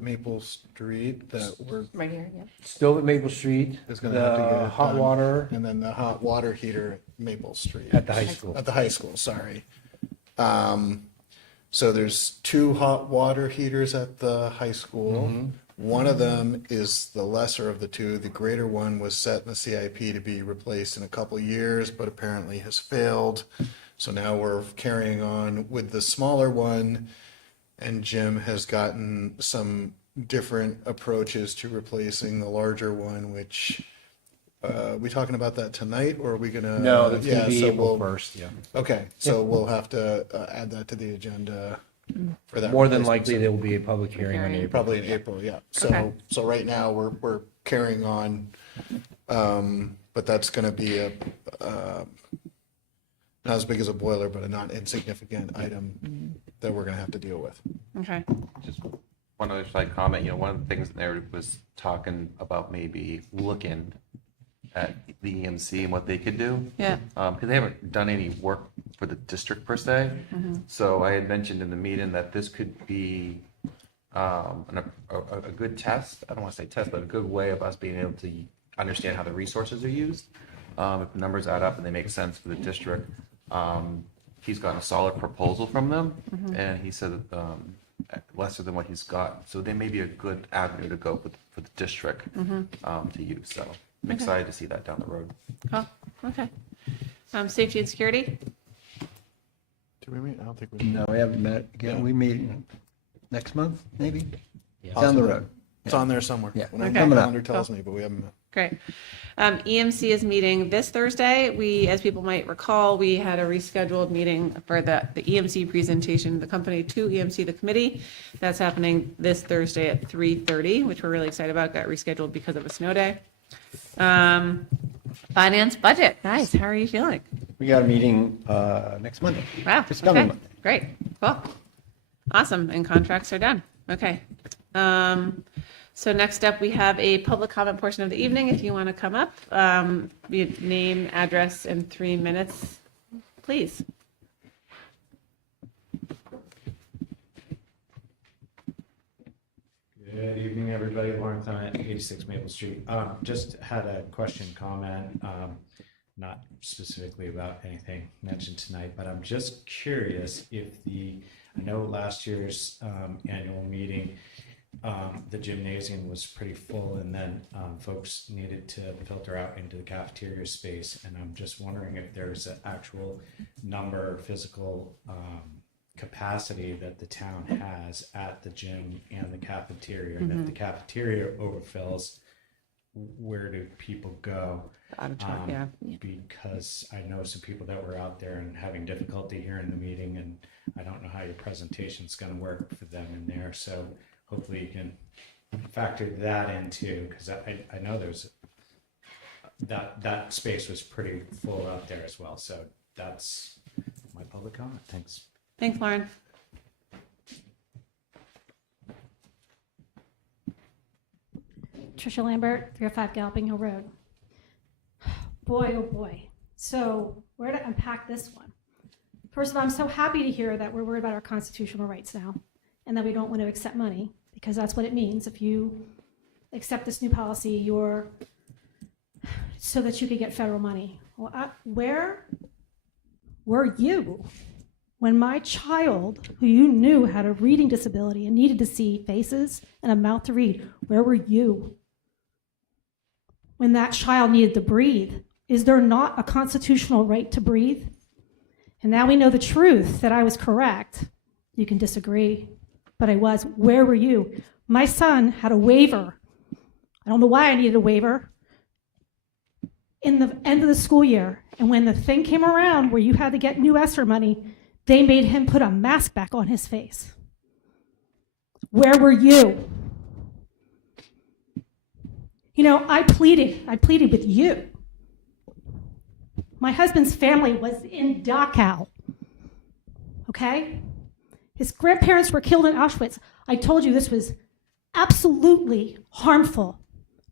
Maple Street that we're, Right here, yeah. Stove at Maple Street, is gonna have to get the it hot done. water And then the hot water heater at Maple Street. at the high school. At the high school, sorry. So there's 2 hot water heaters at the high school. One of them is the lesser of the 2. The greater one was set in the CIP to be replaced in a couple of years, but apparently has failed. So now we're carrying on with the smaller one, and Jim has gotten some different approaches to replacing the larger one, which, we talking about that tonight, or are we gonna? No, that's gonna yeah, be so April we'll- 1st, yeah. Okay, so we'll have to add that to the agenda for that. More than replacement. likely, there will be a public hearing on April. Probably in April, yeah. Okay. So right now, we're carrying on, but that's gonna be not as big as a boiler, but a not insignificant item that we're gonna have to deal with. Okay. Just one other side comment, one of the things there was talking about maybe looking at the EMC and what they could do. Yeah. Because they haven't done any work for the district per se. So I had mentioned in the meeting that this could be a good test. I don't want to say test, but a good way of us being able to understand how the resources are used. If the numbers add up and they make sense for the district, he's gotten a solid proposal from them, and he said lesser than what he's got. So they may be a good avenue to go for the district to use. So I'm excited to see that down the road. Cool. Okay. Safety and security. Do we meet? I don't think we. No, we haven't met again. We meet next month, maybe? Yeah. Down the road. It's on there somewhere. Yeah. When Okay. the calendar tells me, but we haven't met. Great. EMC is meeting this Thursday. We, as people might recall, we had a rescheduled meeting for the EMC presentation, the company to EMC, the committee. That's happening this Thursday at 3:30, which we're really excited about. Got rescheduled because of a snow day. Finance budget. Guys, how are you feeling? We got a meeting next Monday. Wow. This coming Okay. Monday. Great. Cool. Awesome. And contracts are done. Okay. So next up, we have a public comment portion of the evening. If you want to come up, name, address, in 3 minutes, please. Good evening, everybody. Lauren Clement, 86 Maple Street. Just had a question, comment, not specifically about anything mentioned tonight, but I'm just curious if I know last year's annual meeting, the gymnasium was pretty full, and then folks needed to filter out into the cafeteria space. And I'm just wondering if there's an actual number, physical capacity that the town has at the gym and the cafeteria. And if the cafeteria overfills, where do people go? Yeah. Because I know some people that were out there and having difficulty hearing the meeting, and I don't know how your presentation's going to work for them in there. So hopefully you can factor that in too, because I know there's that space was pretty full out there as well. So that's my public comment. Thanks. Thanks, Lauren. Tricia Lambert, 305 Galloping Hill Road. Boy, oh boy. So where to unpack this one? First of all, I'm so happy to hear that we're worried about our constitutional rights now and that we don't want to accept money, because that's what it means. If you accept this new policy, you're so that you could get federal money. Well, where were you when my child, who you knew had a reading disability and needed to see faces and a mouth to read, where were you? When that child needed to breathe, is there not a constitutional right to breathe? And now we know the truth, that I was correct. You can disagree, but I was. Where were you? My son had a waiver. I don't know why I needed a waiver in the end of the school year. And when the thing came around where you had to get new ESSER money, they made him put a mask back on his face. Where were you? You know, I pleaded with you. My husband's family was in Dachau, okay? His grandparents were killed in Auschwitz. I told you this was absolutely harmful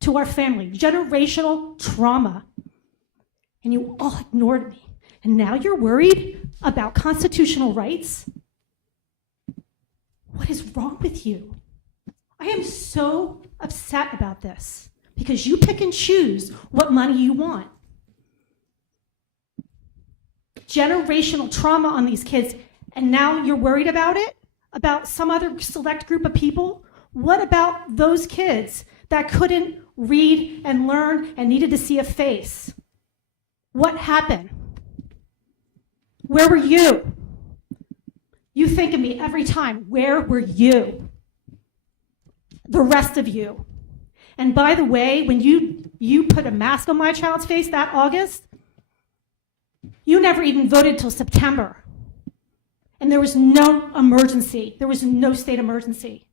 to our family, generational trauma. And you all ignored me. And now you're worried about constitutional rights? What is wrong with you? I am so upset about this because you pick and choose what money you want. Generational trauma on these kids, and now you're worried about it? About some other select group of people? What about those kids that couldn't read and learn and needed to see a face? What happened? Where were you? You think of me every time. Where were you? The rest of you. And by the way, when you put a mask on my child's face that August, you never even voted till September. And there was no emergency. There was no state emergency.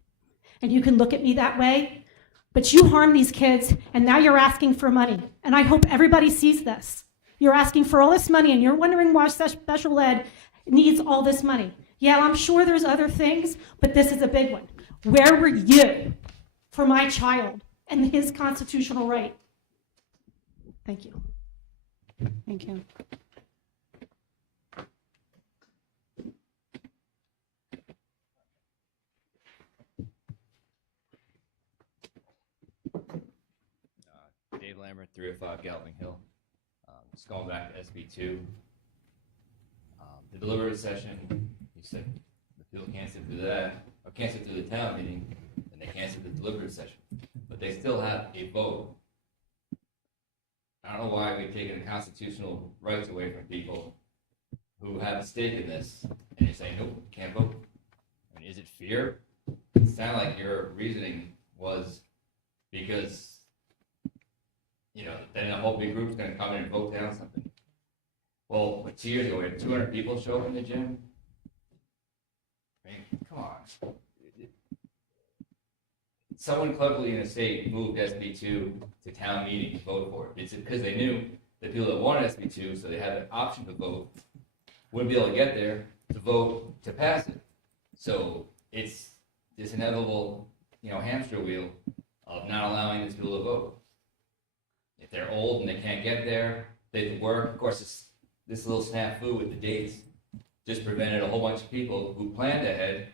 And you can look at me that way, but you harmed these kids, and now you're asking for money. And I hope everybody sees this. You're asking for all this money, and you're wondering why special ed needs all this money. Yeah, I'm sure there's other things, but this is a big one. Where were you for my child and his constitutional right? Thank you. Thank you. Dave Lambert, 305 Galloping Hill. just going back to SB2, the deliberative session, you said the people can't sit through that, or can't sit through the town meeting, and they can't sit through the deliberative session, but they still have a vote. I don't know why we've taken constitutional rights away from people who have a stake in this, and you're saying, nope, can't vote. I mean, is it fear? It sounded like your reasoning was because, you know, then the whole big group's gonna come in and vote down something. Well, like 2 years ago, we had 200 people show up in the gym. I mean, come on. Someone cleverly in the state moved SB2 to town meeting to vote for it. It's because they knew the people that wanted SB2, so they had an option to vote, wouldn't be able to get there to vote to pass it. So it's this inevitable, you know, hamster wheel of not allowing these people to vote. If they're old and they can't get there, they have to work. Of course, this little snafu with the dates just prevented a whole bunch of people who planned ahead,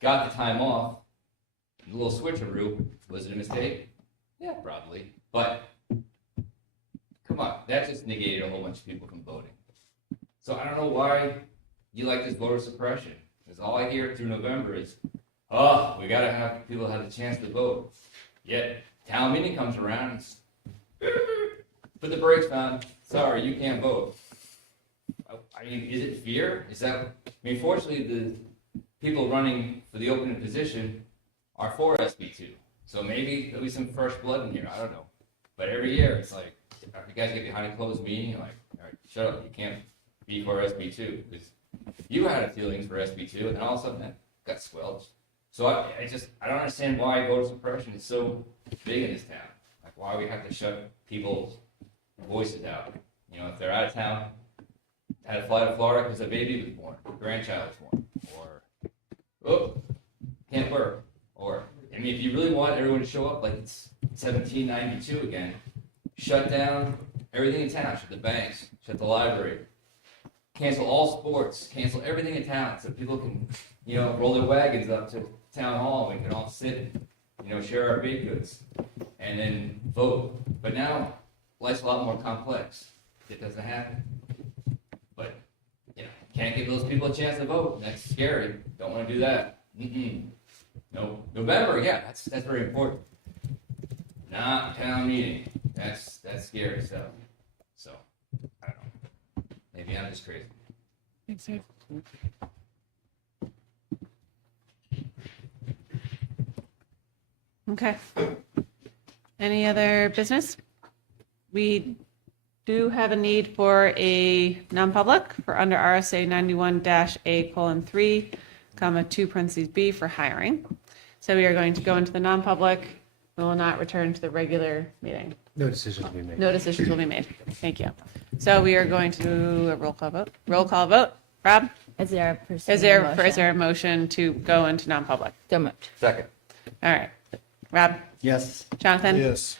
got the time off. The little switcheroo, was it a mistake? Yeah, probably. But come on, that just negated a whole bunch of people from voting. So I don't know why you like this voter suppression. Because all I hear through November is, oh, we gotta have people have the chance to vote. Yet town meeting comes around and put the brakes on. Sorry, you can't vote. I mean, is it fear? Is that? I mean, fortunately, the people running for the open position are for SB2. So maybe there'll be some fresh blood in here. I don't know. But every year, it's like, you guys get behind a closed meeting, you're like, all right, shut up. You can't be for SB2 because you had feelings for SB2, and then all of a sudden that got squelched. So I don't understand why voter suppression is so big in this town. Like why we have to shut people's voices out. You know, if they're out of town, had to fly to Florida because a baby was born, a grandchild was born, or oh, can't work. Or I mean, if you really want everyone to show up like it's 1792 again, shut down everything in town. Shut the banks, shut the library, cancel all sports, cancel everything in town so people can, you know, roll their wagons up to town hall and we can all sit, you know, share our baked goods and then vote. But now life's a lot more complex. It doesn't happen. But, you know, can't give those people a chance to vote. That's scary. Don't want to do that. No, November, yeah, that's very important. Not town meeting. That's scary stuff. So, I don't know. Maybe I'm just crazy. Thanks, Dave. Okay. Any other business? We do have a need for a non-public for under RSA 91-A:3, comma 2(b) for hiring. So we are going to go into the non-public. We will not return to the regular meeting. No decisions will be made. No decisions will be made. Thank you. So we are going to do a roll call vote. Roll call vote. Rob? Is there a person? Is there a motion to go into non-public? So moved. Second. All right. Rob? Yes. Jonathan? Yes.